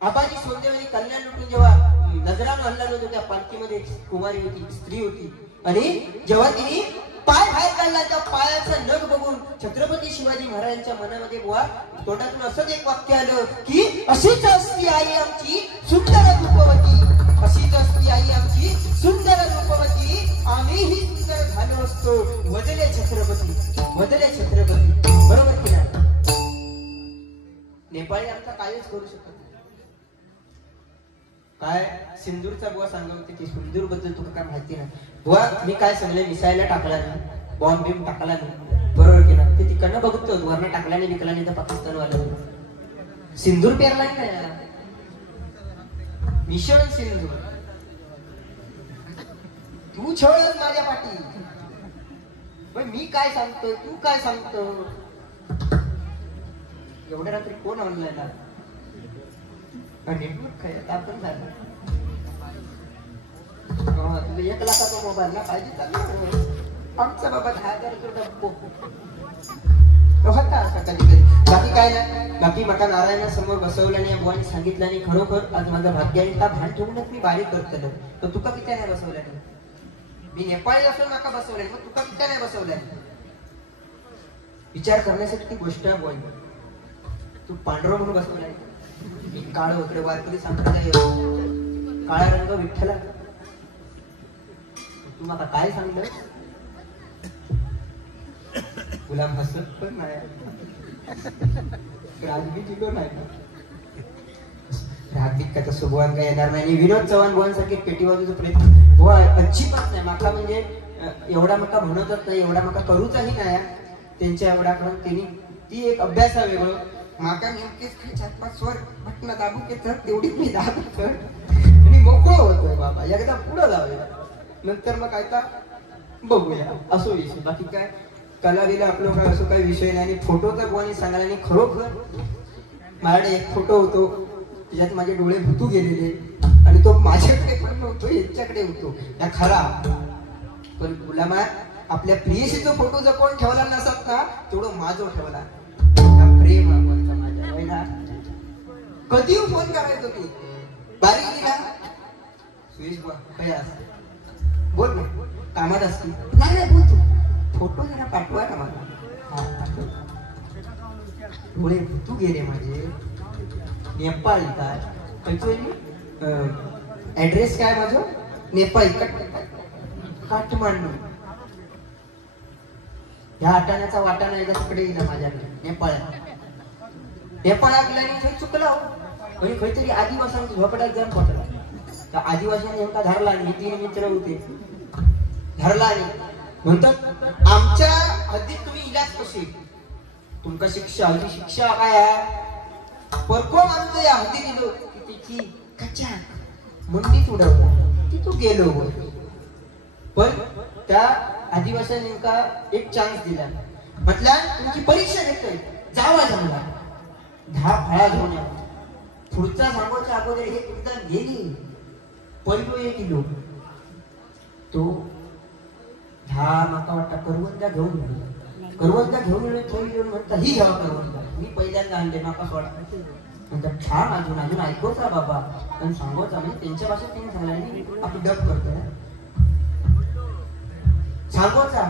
आबाजी सोंदेवानी कल्याण लुटून जेव्हा नजरानं हल्ला होतो त्या पालखीमध्ये एक कुमारी होती, स्त्री होती. आणि जेव्हा तिने पाय बाहेर काढला त्या पायाचा नख बघून छत्रपती शिवाजी महाराजांच्या मनामध्ये बुवा तोंडातून असंच एक वाक्य आलं की अशीच असती आई आमची सुंदर रूपवती, अशीच असती आई आमची सुंदर रूपवती, आम्हीही सुंदर झालो असतो वदले छत्रपती, वदले छत्रपती. बरोबर की नाही? नेपाळी आमचा कायच करू शकत नाही. काय सिंदूरचा बुवा सांगत होते की सिंदूर बद्दल तुला काय माहिती नाही. बुवा मी काय सांगले, मिसायला टाकला नाही, बॉम्ब बिम टाकला नाही. बरोबर की नाही? ते तिकडनं बघतो वरनं टाकला नाही, विकला नाही तर पाकिस्तान वाला सिंदूर पेरला नाही. मिशन सिंदूर तू छळच माझ्या पाठी. मी काय सांगतो, तू काय सांगतो? एवढ्या रात्री कोण ऑनलाईन नेटवर्क काय आपण झालं. 1 लाखाचा मोबाईल ना पाहिजे चालू. आमचा बाबा 10,000 होता असा कधी कधी. बाकी काय नाही. बाकी माका नारायणासमोर बसवलं आणि बुवानी सांगितलं आणि खरोखर आज माझं भाग्य आहे. का भान ठेवूनच मी बारीक करतलो. तर तुका किती नाही बसवलं नाही. मी नेपाळी असून नका बसवलंय, मग तुका किती नाही बसवलंय? विचार करण्यासाठी ती गोष्ट आहे बोल. तू पांढरं म्हणून बसवलाय, मी काळ इकडे वारकरी संप्रदाय काळा रंग विठ्ठला. तू मला काय सांगलं? तुला हसत पण नाही, राजगीची पण नाही, रागविकाचा स्वभाव काय येणार नाही. विनोद चव्हाण बुवांसारखे पेटीवाजूचा प्रयत्न बुवा अजिबात नाही. माका म्हणजे एवढा मका म्हणतच नाही, एवढा मका करूचाही नाही. त्यांच्या एवढा करून त्यांनी ती एक अभ्यास वेगळं. माका नेमकेच 4-5 स्वर बटणं दाबू के तर तेवढीच मी दाबत आणि मोकळं होतोय बाबा. एकदा पुढं लावूया, नंतर मग काय बघूया असो विषय. बाकी काय कलाविला आपलं काय असं काही विषय नाही. आणि फोटोचा बुवानी सांगायला आणि खरोखर माझ्याकडे एक फोटो होतो, त्याच्यात माझे डोळे भुतू गेलेले आणि तो माझ्याकडे पण नव्हतो, यांच्याकडे होतो या खरा. पण गुलामा आपल्या प्रियशीचा फोटो जर कोण ठेवला नसत ना, तेवढं माझं ठेवला प्रेम माझ्या वैना. कधी फोन करायचो मी बारीक दिला सुरेश बुवा काय असत बोल ना, कामात असते नाही बोल तू, फोटो जरा पाठवा ना मला. डोळे भुतू गेले माझे. नेपाळी काय ऍड्रेस काय माझं? नेपाळी काठमांडू. ह्या आटाण्याचा वाटा नाही तिकडे येईल माझ्याकडे नेपाळ्या. नेपाळातल्या चुकला आणि काहीतरी आदिवासांच्या झोपड्यात जाऊन पटला. त्या आदिवासीने नेमका धरला आणि 3 मित्र होते. धरला आणि म्हणतात आमच्या हद्दीत तुम्ही इलाज कशी, तुमका शिक्षा होती. शिक्षा काय आहे? परको आमचं या हद्दीत दिलो तिची कच्चा मंडीत उडवला, ती तू गेलो. पण त्या आदिवासी नेमका एक चान्स दिला. म्हटलं तुमची परीक्षा घेतोय, जावा जमला 10 फळा घेऊन या. पुढचा सांगोच्या अगोदर हे एकदा गेली पहिलो 1 किलो तो 10 माका वाटता करवंदा घेऊन गेलो. करवंदा घेऊन गेलो थोडी घेऊन म्हणता ही घ्यावा करवंदा. मी पहिल्यांदा आणले माका सोडा म्हणतात छान अजून अजून ऐकवचा बाबा आणि सांगोचा. म्हणजे त्यांच्या भाषेत त्यांनी सांगला आपण डब करतो ना सांगोचा.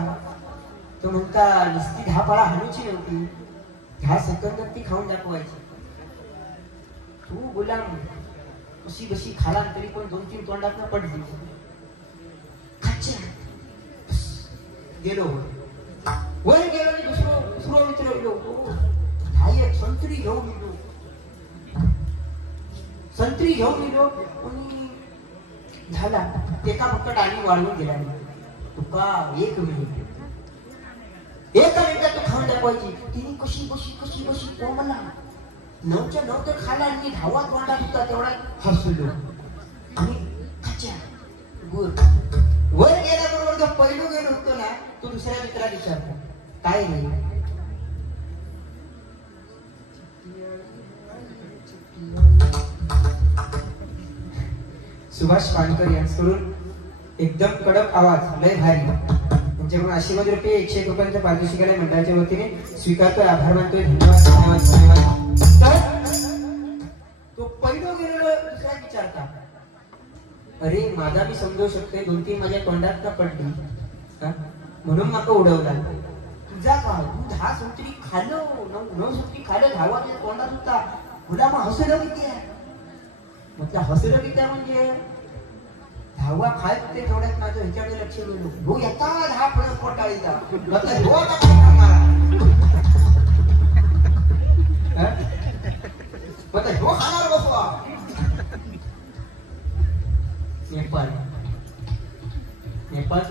तो म्हणता नुसती 10 फळा हाणूची नव्हती, 10 सेकंदात ती खाऊन दाखवायची. तू गुलाम कशी बशी खाला तरी पण 2-3 तोंडात ना पडली. गेलो वर गेलो आणि दुसरं मित्र गेलो. एक संत्री घेऊन गेलो, संत्री घेऊन गेलो आणि झाला एका फक्त आणि वाढवून गेला. तुका 1 मिनिट 1 मिनिटात तू खाऊन दाखवायची. तिने कशी बशी कशी बशी कोमला 9च्या 9 तर खाला आणि 10 तोंडात होता तेवढा हसलो आणि खाच्या गुर. वर गेल्याबरोबर जो पहिलो गेलो होतो ना, तो दुसऱ्या मित्राला विचारतो काय नाही. सुभाष पाणकर यांच्याकडून एकदम कडक आवाज लय भारी, त्यांच्याकडून 80 रुपये 101 रुपयांच्या पारितोषिकाने मंडळाच्या वतीने स्वीकारतोय, आभार मानतोय. धन्यवाद धन्यवाद धन्यवाद. तर तो पहिलो गेलेलो दुसऱ्या विचारता अरे माझा मी समजू शकते 2-3 माझ्या तोंडात पडली म्हणून माका उडवला. तुझा का तू 10 संत्री खालो 9 संत्री खालो 10 वाजता तोंडात होता. गुलामा हसलं किती आहे? म्हटलं हसलं किती आहे म्हणजे 10 खात ते तेवढ्यात माझं ह्याच्याकडे लक्ष गेलो. हो येता 10 फळं पोटाळीचा म्हटलं हो म्हटलं हो खाणार बसवा. नेपाळ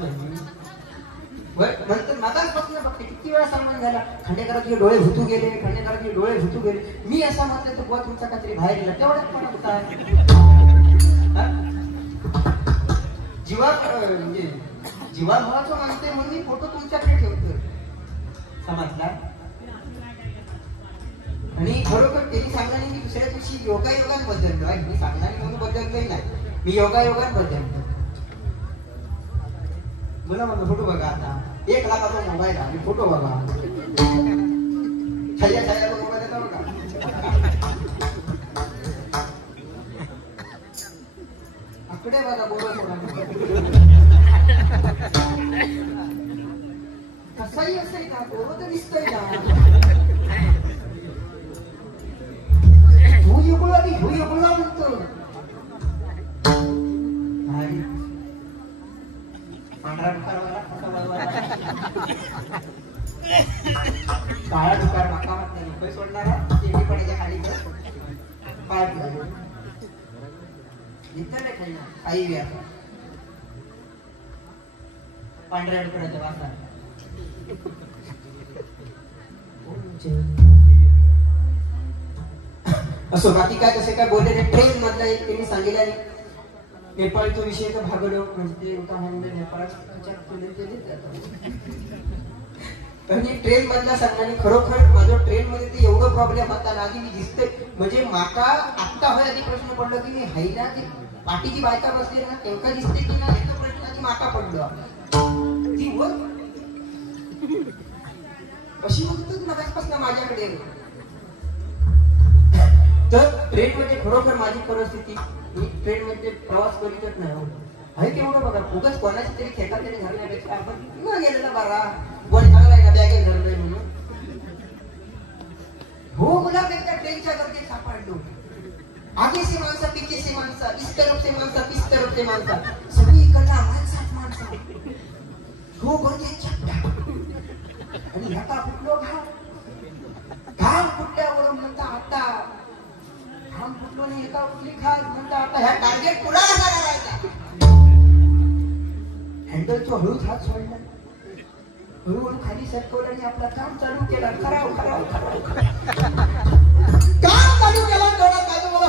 नंतर मगाच बसलं बघते किती वेळा सामान झाला. खांडेकरांचे डोळे भुतू गेले, खांडेकरांचे डोळे भुतू गेले. मी असं म्हटलं तर बुवा तुमचा काहीतरी बाहेर गेला तेवढ्यात मला होता. जीवा म्हणजे जीवा भावाचं मानते म्हणून मी फोटो तुमच्याकडे ठेवतो समजला. आणि खरोखर त्यांनी सांगणार मी दुसऱ्या दिवशी योगायोगात बदललो. मी सांगणार म्हणून बदललोही नाही, मी योगायोगात बदललो. बोला मग फोटो बघा आता 1 लाखाचा मोबाईल आहे फोटो बघा. छाया छाया मोबाईल आहे बघा. आकडे बघा बरोबर. कसाही असेल का बरोबर दिसतोय ना तू एकुळा की तू एकुळा म्हणतो पांढरा डुकारवाला काळा डुकार माका म्हटलं रुपये सोडणारा टीव्ही पडायच्या खाली पाय इतर नाही खायला काही व्या पांढऱ्या डुकराच्या वासा असो बाकी काय कसे काय बोलले ते ट्रेन मधला एक त्यांनी सांगितलं नेपाळचा विषय तर भागडो म्हणजे ते उदाहरण नेपाळच्या आणि ट्रेन मधला सांगण्याने खरोखर माझं ट्रेन मध्ये ते एवढं प्रॉब्लेम होता ना की मी दिसते म्हणजे माका आत्ता होय आधी प्रश्न पडला की मी हायला ती पाठीची बायका बसली ना तेव्हा दिसते की ना याचा प्रश्न आधी माका पडलो ती वर अशी बघतच नकाशपासून माझ्याकडे तर ट्रेन मध्ये खरोखर माझी परिस्थिती मी ट्रेन मध्ये प्रवास करीतच नाही आहे तेवढं बघा उगाच कोणाची तरी खेळा तरी घालण्यापेक्षा आपण न गेलेला बरा वर चांगला आहे बॅगेत धरलंय म्हणून हो मला एकदा ट्रेनच्या गर्दीत सापडलो आगे से माणसा पीछे से माणसा इस तरफ से माणसा इस तरफ से माणसा सगळी इकडला माणसाच माणसा हो गर्दी चपटा आणि ह्याचा फुटलो घाम फुटल्यावरून म्हणता आता घाम फुटलो नाही एका उठली खास म्हणता आता ह्या टार्गेट पुढा कसा करायचा हँडलचा हळूच हात सोडला हळूहळू खाली सरकवलं आणि आपलं काम चालू केलं कराव काम चालू केलं थोडा काय मला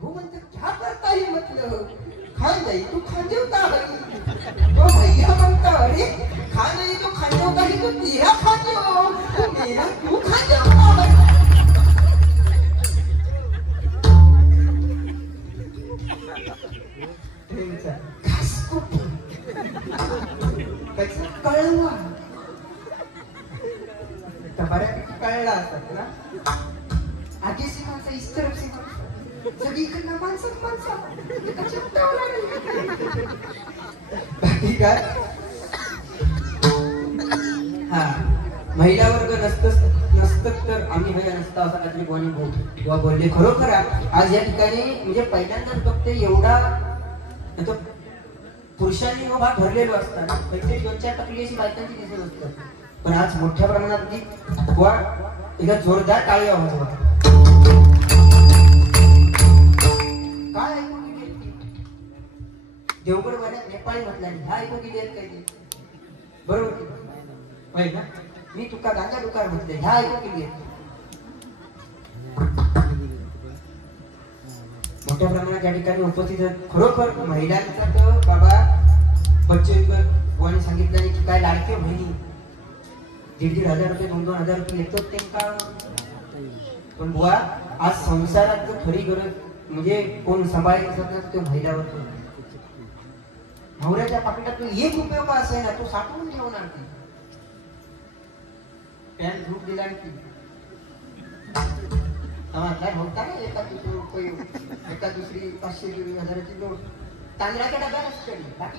हो म्हणते क्या करता ही म्हटलं खान जाई तू खांदेव का तो भैया म्हणता अरे खान नाही तो खांदेव काही तो तेरा खांदेव मेरा तू खांदेव ट्रेनचा घासकुटी त्याचं कळवा बऱ्यापैकी कळला असतात ना आगे से माणसं इस तरफ से सगळीकडनं माणसंच बाकी काय हा महिला वर्ग नसत तर आम्ही भया नसता असा काहीतरी कोणी बोलले खरोखर आज या ठिकाणी म्हणजे पहिल्यांदाच बघते एवढा पुरुषांनी हा भाग भरलेलो असताना काहीतरी 2-4 टक्के अशी बायकांची दिसत असतात पण आज मोठ्या प्रमाणात एकदा जोरदार टाळ्या वाजवत काय ऐकून गेली देवगड वाड्यात नेपाळी म्हटल्या ह्या ऐकून गेली आहेत काही बरोबर ना मी तुका गांजा दुकार म्हटले ह्या ऐकून गेली आहेत मोठ्या प्रमाणात या ठिकाणी उपस्थित खरोखर महिलांचा तर बाबा बच्चेकर सांगितलं की काय लाडके बहिणी 1,500 रुपये 2,000 रुपये येतात त्यांना पण बुवा आज संसारात जर खरी गरज म्हणजे कोण सांभाळायचं असत ना तो महिलावर नवऱ्याच्या पाकिटात एक रुपये का असेल ना तो साठवून ठेवणार ती पॅन ग्रुप दिला की काय म्हणता ना एका रुपये एका दुसरी 500-1,000ची नोट तांदळाच्या डब्यात असते बाकी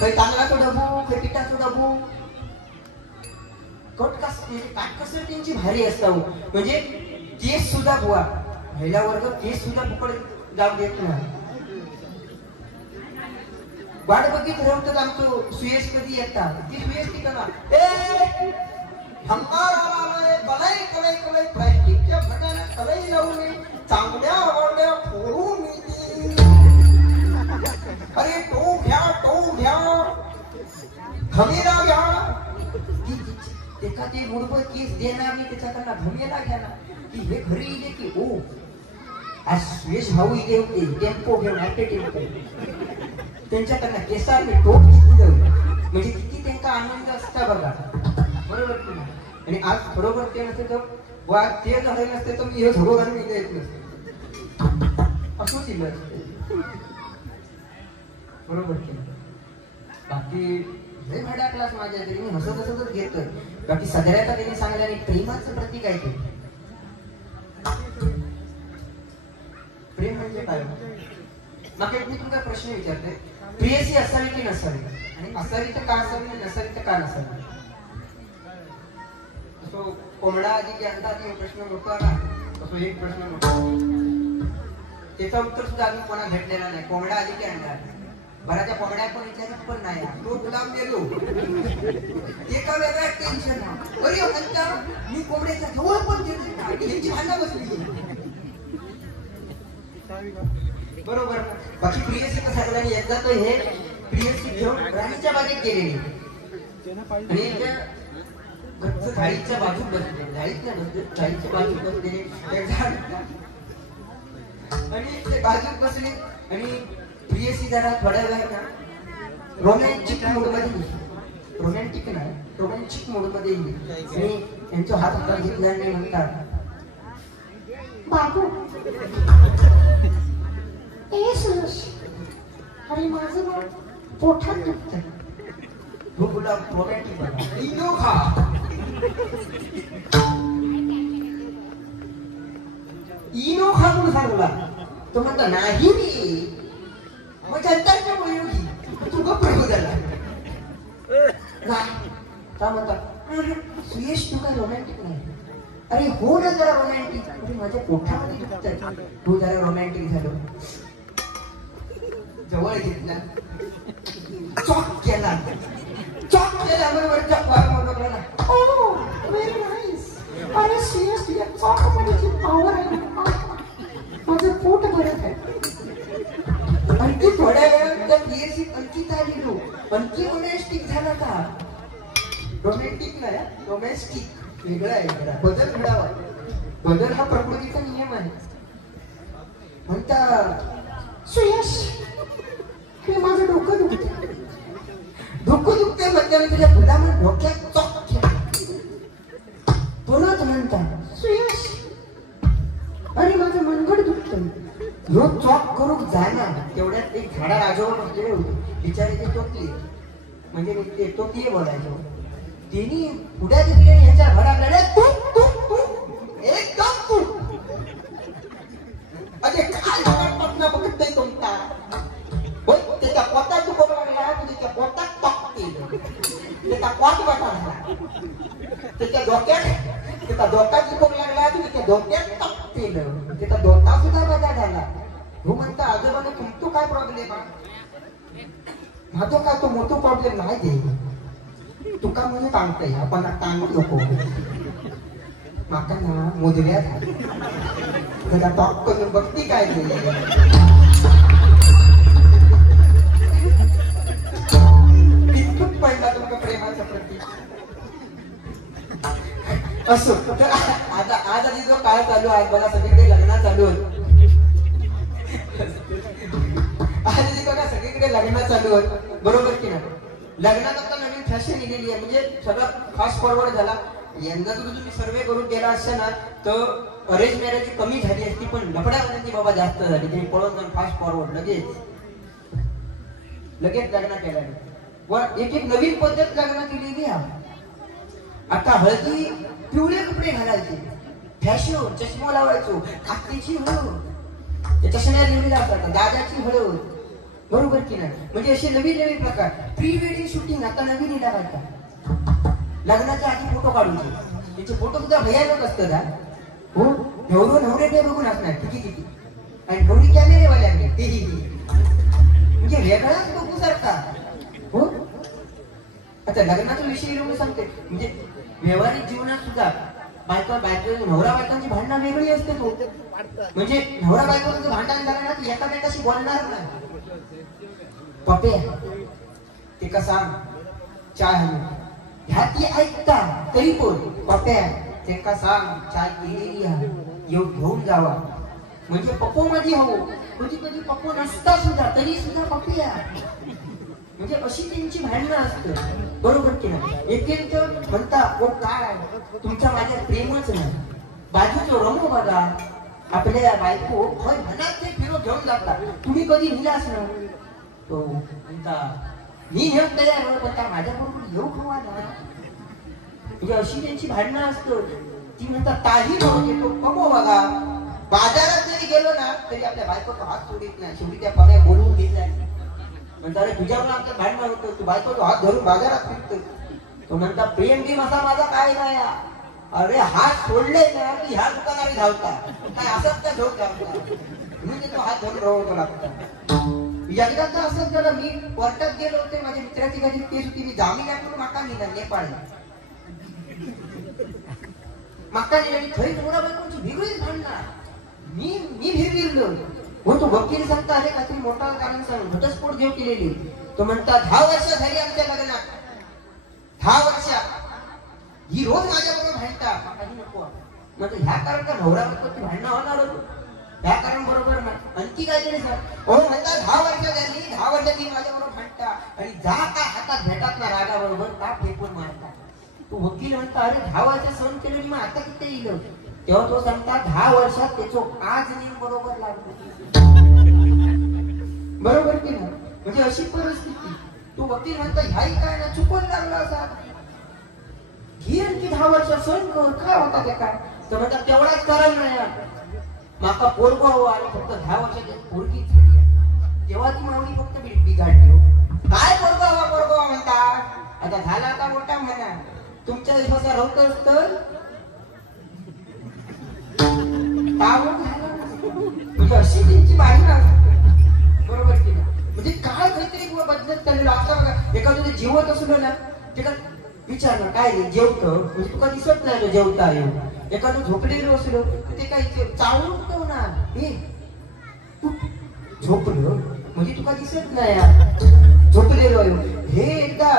काही तांदळाचा डबू काही पिठाचा डबू काटकसर त्यांची भारी असतात म्हणजे केस सुद्धा बुवा महिला वर्ग केस सुद्धा फुकट जाऊ देत नाही वाट बघित ठरवतात आमचं सुयश कधी येतात ती सुयश ती करा प्लास्टिकच्या भटाला कलई लावून चांगल्या आवडल्या फोडून अरे तो घ्या घमेला घ्या एखादी मुडभर केस देणार मी त्याच्याकडनं घमेला घ्या ना की हे घरी येते की ओ आज सुयश भाऊ इथे होते टेम्पो घेऊन टेम्पो त्यांच्याकडनं केसार मी टोप घेतलं म्हणजे किती त्यांचा आनंद असता बघा बरोबर तुम्ही आणि आज बरोबर ते नसते तर वा ते झाले नसते तर मी हे झगो घालून इथे येत नसते असंच इल बरोबर बाकी लय भाड्या क्लास माझ्या तरी मी हसत हसतच घेतोय बाकी सगळ्याचा त्यांनी सांगितलं आणि प्रेमाचं प्रतीक आहे ते प्रेम म्हणजे काय मग मी तुमचा प्रश्न विचारते, प्रियसी असावी की नसावी, आणि असावी तर का असावी आणि नसावी तर का नसावी? तो कोंबडा आधी की अंडा आधी प्रश्न मोठा ना, तो एक प्रश्न मोठा, त्याचा उत्तर सुद्धा अजून कोणा भेटलेला नाही. कोंबडा आधी की अंडा? बऱ्याच्या कोंबड्या पण विचारत पण नाही. तो गुलाम गेलो एका वेगळ्या टेन्शन. अरे म्हणता मी कोंबड्याच्या जवळ पण गेले नाही, यांची भांडा बसली. बरोबर. बाकी प्रियसी कसं सगळ्यांनी एकदा तर हे प्रियसी घेऊन राणीच्या बागेत गेलेली आणि त्या गच्च झाडीच्या बाजूत बसले, झाडीच्या बाजूत बसलेले आणि ते बाजूत बसले आणि प्रियसी जरा थोड्या वेळात ना रोमॅन्टिक मूड मध्ये, रोमॅन्टिक नाही रोमॅन्टिक मूड मध्ये येईल आणि त्यांचा हात हातात घेतला आणि म्हणतात, बाबू ए सुरेश, अरे माझं ना पोटात दुखतंय. हो बोला रोमॅन्टिक बना, इनो खा. इनो खा म्हणून सांगला तो म्हणता नाही मी मग जनताच्या मुली तू गप्प हो झाला का म्हणता सुयश तू काय रोमॅन्टिक नाही. अरे हो ना जरा रोमॅन्टिक. अरे माझ्या पोटामध्ये दुखतंय. तू जरा रोमॅन्टिक झालो. जवळ घेतला, चॉक केला बरोबर चॉक. ओ व्हेरी नाईस. अरे सुरेश तुझ्या चॉकमध्ये जी पॉवर आहे ना, माझं पोट भरत आहे. आणखी थोड्या वेळात त्या प्रियसी अंकित आली लो. अंकी रोमॅन्टिक झाला का? रोमॅन्टिक नाही रोमॅन्टिक वेगळा आहे. जरा बदल घडावा. बदल हा प्रकृतीचा नियम आहे. म्हणता सुयश हे माझं डोकं दुखतंय. डोकं दुखते म्हणजे तुझ्या गुलाम डोक्यात चॉक केला. पुन्हा म्हणता सुयश अरे माझं मनगड दुखतंय. ह्यो चॉक करून जाणार. तेवढ्यात एक झाडा राजावर बसलेले होते. बिचारे ते टोकले म्हणजे ते टोकले बोलायचो. त्यांनी पुढ्या घेतले ह्याच्या घराकडे तू तू तू एकदम तू. अरे काय पटना बघत नाही तुमचा. त्याच्या पोटात दुखू लागला, त्याच्या पोटात टॉक केलं, त्याचा पोट बटा झाला. त्याच्या डोक्यात दुखू लागला, त्याच्या डोक्यात टॉक केलं, त्याचा डोका सुद्धा बटा झाला. हो म्हणता आजोबाने तुमतो काय प्रॉब्लेम आहे? माझो काय तो मोठो प्रॉब्लेम नाही दे. तुका म्हणजे सांगतोय आपण सांगू नको. माका ना मोजऱ्या झाली त्याला टॉक करून बघती काय ते. पडला तुमच्या प्रेमाच्या प्रती. असो आता आज आधी जो काळ चालू आहे बघा सगळीकडे लग्न चालू होत. आज आधी बघा सगळीकडे लग्न चालू होत. बरोबर की नाही? लग्नात आता नवीन फॅशन निघाली आहे. म्हणजे सगळं फास्ट फॉरवर्ड झाला. यंदा तर तुम्ही सर्वे करून गेला असता ना तर अरेंज मॅरेज कमी झाली असती, पण लफड्यामध्ये बाबा जास्त झाली. तुम्ही पळून जाऊन फास्ट फॉरवर्ड लगेच लग्न केलं. एक एक नवीन पद्धत लग्न केलेली आहे. आता हळदी पिवळे कपडे घालायचे, फॅशन, चष्मा लावायचो, आत्तीची हळद, चष्म्या लिहिलेला असतात, दादाची हळद. बरोबर की नाही? म्हणजे असे नवीन नवीन प्रकार. प्री वेडिंग शूटिंग आता नवीन निघाला. लग्नाच्या आधी फोटो काढूचे, त्याचे फोटो सुद्धा भयानक असतात. हो नवरो नवऱ्याने बघून असणार किती किती, आणि नवरी कॅमेरेवाल्याकडे म्हणजे वेगळाच बघू सारखा. हो आता लग्नाचा विषय लोक सांगते. म्हणजे व्यवहारिक जीवनात सुद्धा बायका नवरा बायकांची भांडणं वेगळी असते. तो म्हणजे नवरा बायकोचं भांडण झालं ना की एकामेकाशी बोलणार नाही. पप्पे ते कसा चाय ह्या ती ऐकता तरी पण पप्प्या ते का सांग चाय केलेली आहे घेऊन जावा. म्हणजे पप्पो मध्ये हो कधी कधी पप्पो नसता सुद्धा तरी सुद्धा पप्पे म्हणजे अशी त्यांची भांडणं असतं. बरोबर की नाही? एक म्हणता ओ काय तुमच्या माझ्या प्रेमच नाही. बाजूचं रमू बघा आपल्या बायको मनात ते फिरो घेऊन जातात. तुम्ही कधी लिहिलाच ना तो म्हणता मी घेऊन तयार म्हणता माझ्याबरोबर येऊ खवा ना. म्हणजे अशी त्यांची भांडणं असतं. ती म्हणतात ताही म्हणून येतो कमो बघा बाजारात जरी गेलो ना तरी आपल्या बायकोचा हात सोडित नाही. शेवटी त्या पगार बोलवून घेतलाय म्हणता अरे तुझ्यावर आमचं भांडण होतं, तू बायकोचा हात धरून बाजारात फिरतो. तो म्हणता प्रेम बी माझा काय नाही. अरे हात सोडले ना की ह्या दुकानाला धावता काय असंच का झोप धावता म्हणजे तो हात धरून रवतो लागता. एकदाच असंच झालं. मी कोर्टात गेलो होते, माझ्या मित्राची गाडी केस होती. मी जामिनातून माका निघा नेपाळला माका निघाली खरी तुम्हाला बायकोची वेगळीच भांडणार. मी भिरभिरलो. हो तो वकील सांगता अरे काहीतरी मोठा कारण सांग घटस्फोट घेऊ केलेली. तो म्हणता 10 वर्ष झाली आमच्या लग्नात, 10 वर्ष ही रोज माझ्याबरोबर भांडता. काही नको म्हणजे ह्या कारण का नवरा बायकोची भांडणं होणार होतो, ह्या कारण बरोबर नाही. आणखी काहीतरी सांग. हो म्हणता 10 वर्ष झाली, 10 वर्ष ती माझ्याबरोबर भांडता आणि जा का हातात भेटत ना रागाबरोबर का फेकून मारता. तो वकील म्हणता अरे 10 वर्ष सहन केलं मग आता किती येईल. तेव्हा तो सांगता 10 वर्षात त्याचो आज नियम बरोबर लागतो. बरोबर की ना. म्हणजे अशी परिस्थिती. तो वकील म्हणता ह्याही काय ना चुकून लागला असा घे आणखी 10 वर्ष सहन कर. काय होता ते काय. तर म्हणतात तेवढाच करायला नाही माका पोरगो हवा आणि फक्त 10 वर्षाची पोरगी झाली. तेव्हा ती माऊली फक्त बिघाडली. काय पोरगो हवा म्हणता. आता झाला आता मोठा म्हणा तुमच्या विश्वासावर होतच तर म्हणजे अशी त्यांची भावना असते. बरोबर की ना. म्हणजे काय काहीतरी बदलत चाललेलं. आता बघा एखादं जेवत असलो ना ते का विचार ना काय जेवत म्हणजे तुका दिसत नाही जेवता येऊ. एखादं झोपलेलो असलो ते काही चावून ना हे तू झोपलो म्हणजे तुका दिसत नाही झोपलेलो हे. एकदा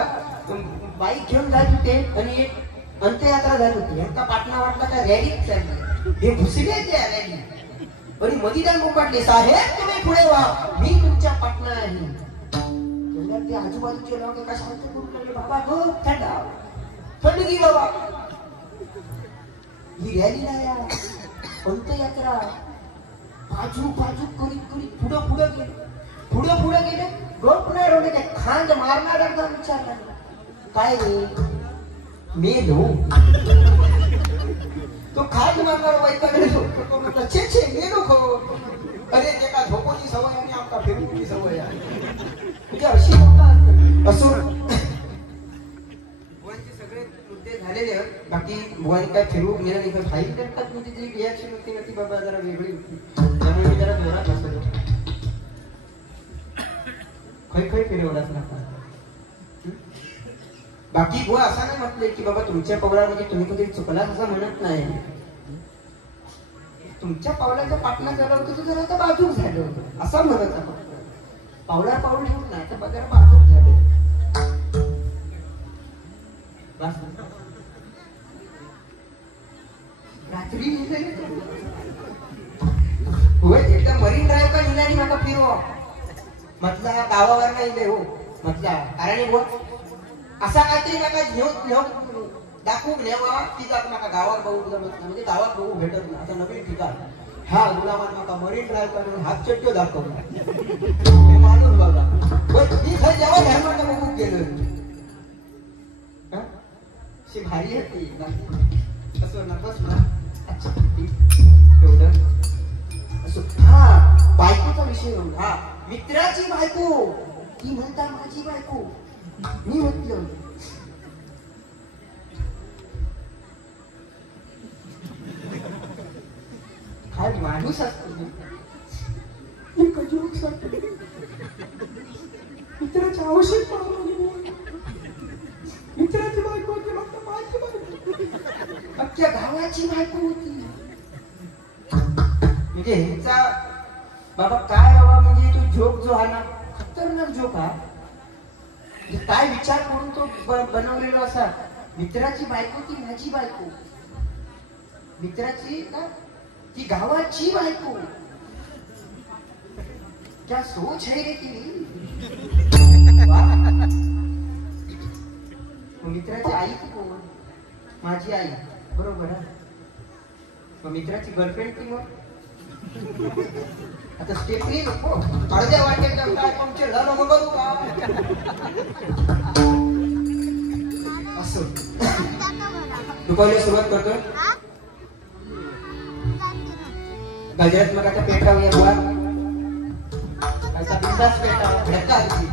बाईक घेऊन जात होते आणि एक अंत्ययात्रा जात होती. यांचा पाटणा वाटला का रॅलीच चालली. हे घुसले त्या रॅली आणि मधी जाऊन उपाटले साहेब तुम्ही पुढे व्हा मी तुमच्या पाटणा आहे. ते आजूबाजूचे लोक एका शांत करून लागले बाबा गो थंड गी बाबा. ही रॅली नाही अंत्ययात्रा. बाजू करीत पुढे गेले गप नाही रोडे काय खांड मारणार विचारला काय रे मेलो. तो खांड मारणार वैतागले छे मेलो खो. अरे ते का झोपोची सवय आणि आमका फिरण्याची सवय आहे. म्हणजे अशी असो सगळे मुद्दे झालेले बाकी बुवानी काय फिरू मेला नाही फाईल करतात म्हणजे जी रिॲक्शन होती ना ती बाबा जरा वेगळी होती. त्यामुळे मी जरा जोरात बसलो. खै फिरवलाच नका. बाकी बुवा असं नाही म्हटलंय की बाबा तुमच्या पावलामध्ये तुम्ही कधी चुकलाच असं म्हणत नाही. तुमच्या पावलाच्या पाटणा झालं होतं तर जरा आता बाजूक झालं होतं असं म्हणत आपण. पावला पाऊल ठेवून नाही तर जरा बाजूक झालं. रात्री होय एकदा मरीन ड्राईव्ह का निघाली नका फिरवा म्हटलं गावावर नाही हो म्हटलं कारण असा काहीतरी नका घेऊन दाखवून न्यावा ती जात नका गावात बघू जमत नाही म्हणजे गावात बघू भेटत नाही. आता नवीन ठिकाण हा गुलामान नका मरीन ड्राईव्ह करून हात चट्टो दाखवला माणूस बघा मी खरं जेव्हा धर्माला बघू गेलो भारी होती असं नकस ना एवढं असं. हा बायकोचा विषय हा मित्राची बायको ती म्हणता माझी बायको. मी म्हटलं काय माणूस असतो मित्राची आवश्यक मित्राची बायको होती फक्त माझी बायको अख्ख्या गावाची बायको होती. म्हणजे ह्याचा बाबा काय बाबा म्हणजे तो जोक जो हा ना खतरनाक जोक हा. काय विचार करून तो बनवलेला असा. मित्राची बायको ती माझी बायको. मित्राची ना ती गावाची बायको. क्या सोच है रे ती. मित्राची आई ती कोण. माझी आई बरोबर आहे. मग मित्राची गर्लफ्रेंड ती मग आता स्टेपनी नको अर्ध्या वाटेत काय पंक्चर झालं मग बघू का असं. दुपारला सुरुवात करतोय गजरात मग आता पेटावूया बुवा. असा बिंदास पेटावा भेटता आधी.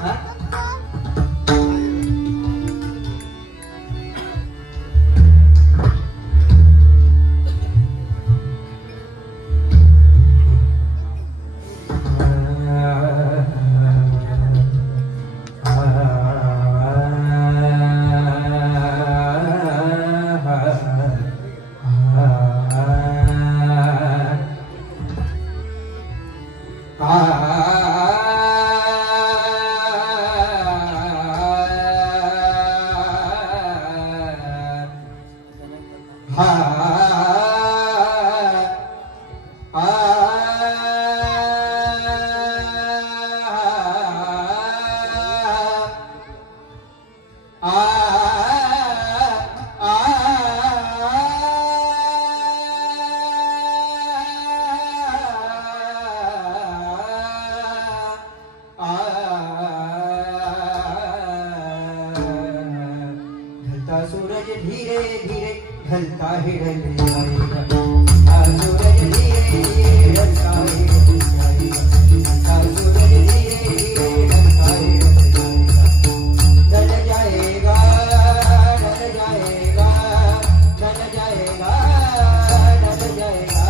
हा सूरज धीरे धीरे ढलता है ढल जाएगा. सूरज धीरे धीरे ढलता है ढल जाएगा. सूरज धीरे धीरे ढलता है ढल जाएगा. ढल जाएगा ढल जाएगा ढल जाएगा.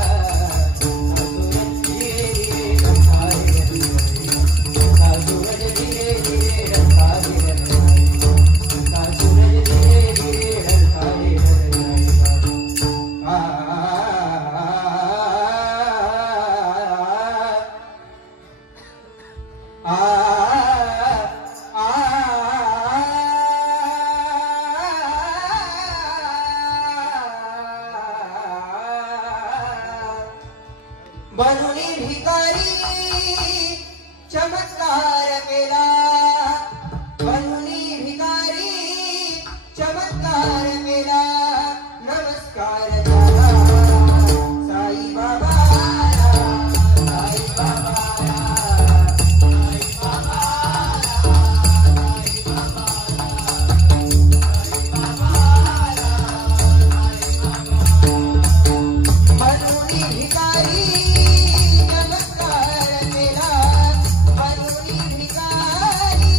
सूरज धीरे धीरे ढलता है ढल जाएगा. सूरज धीरे धीरे ढलता है ढल जाएगा. सूरज धीरे धीरे ढलता है ढल जाएगा. बनूनी भिकारी चमत्कार केला. बनूनी भिकारी चमत्कार केला. नमस्कार झाला साई बाबाला. साई बाबाला. साई बाबाला. बनूनी भिकारी चमत्कार केला. बनूनी भिकारी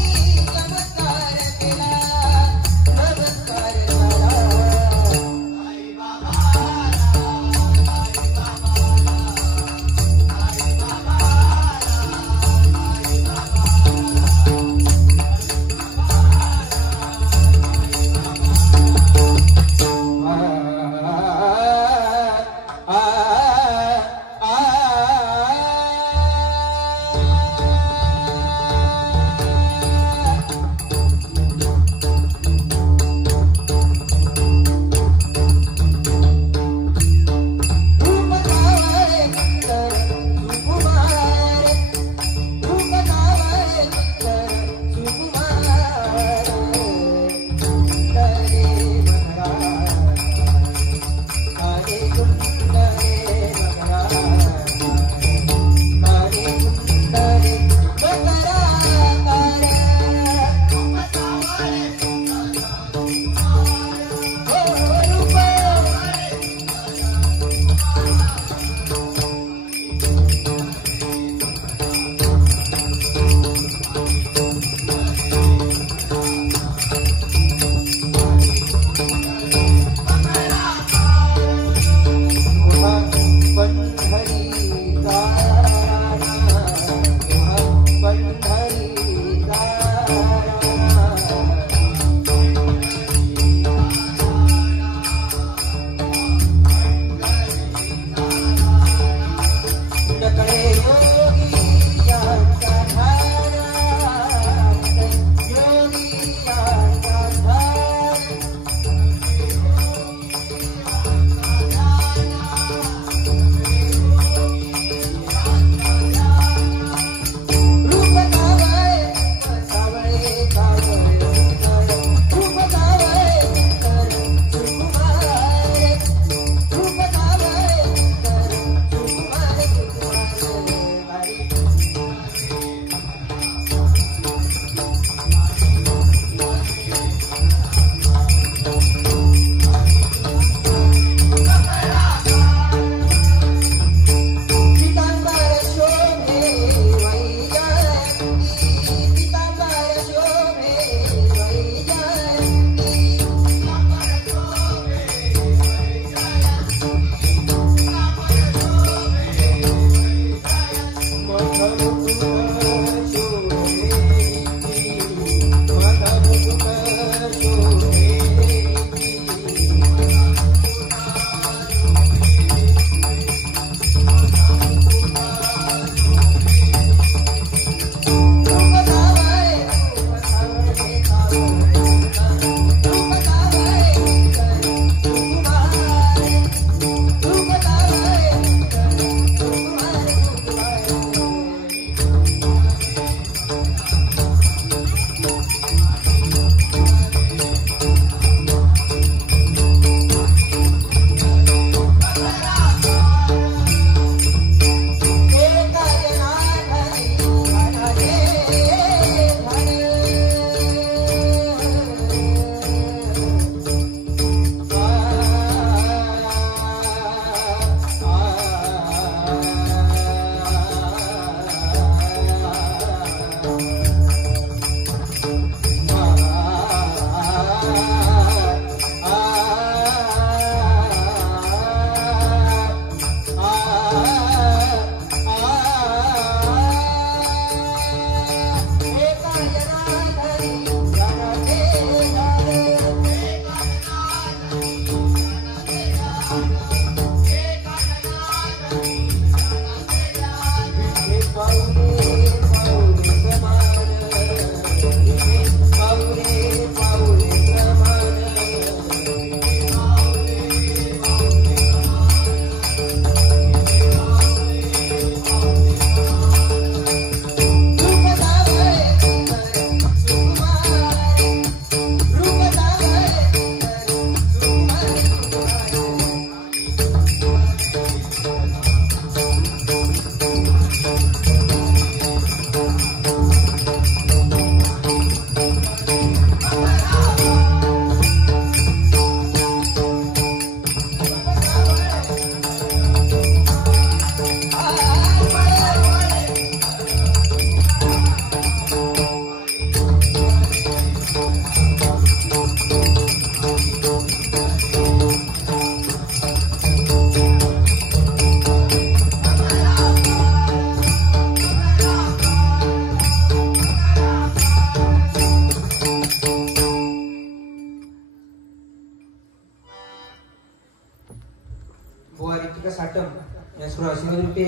चमत्कार केला. नमस्कार झाला साई बाबाला. साई बाबाला. साई बाबाला.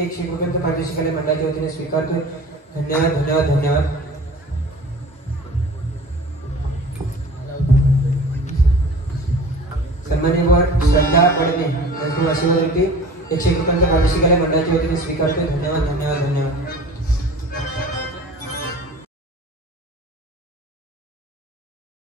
₹100 प्रादेशिक मंडळाच्या वतीने स्वीकारतो. धन्यवाद धन्यवाद धन्यवाद. सन्माननीय वर श्रद्धा पडणे ₹100 प्रादेशिक मंडळाच्या वतीने स्वीकारतो. धन्यवाद धन्यवाद धन्यवाद.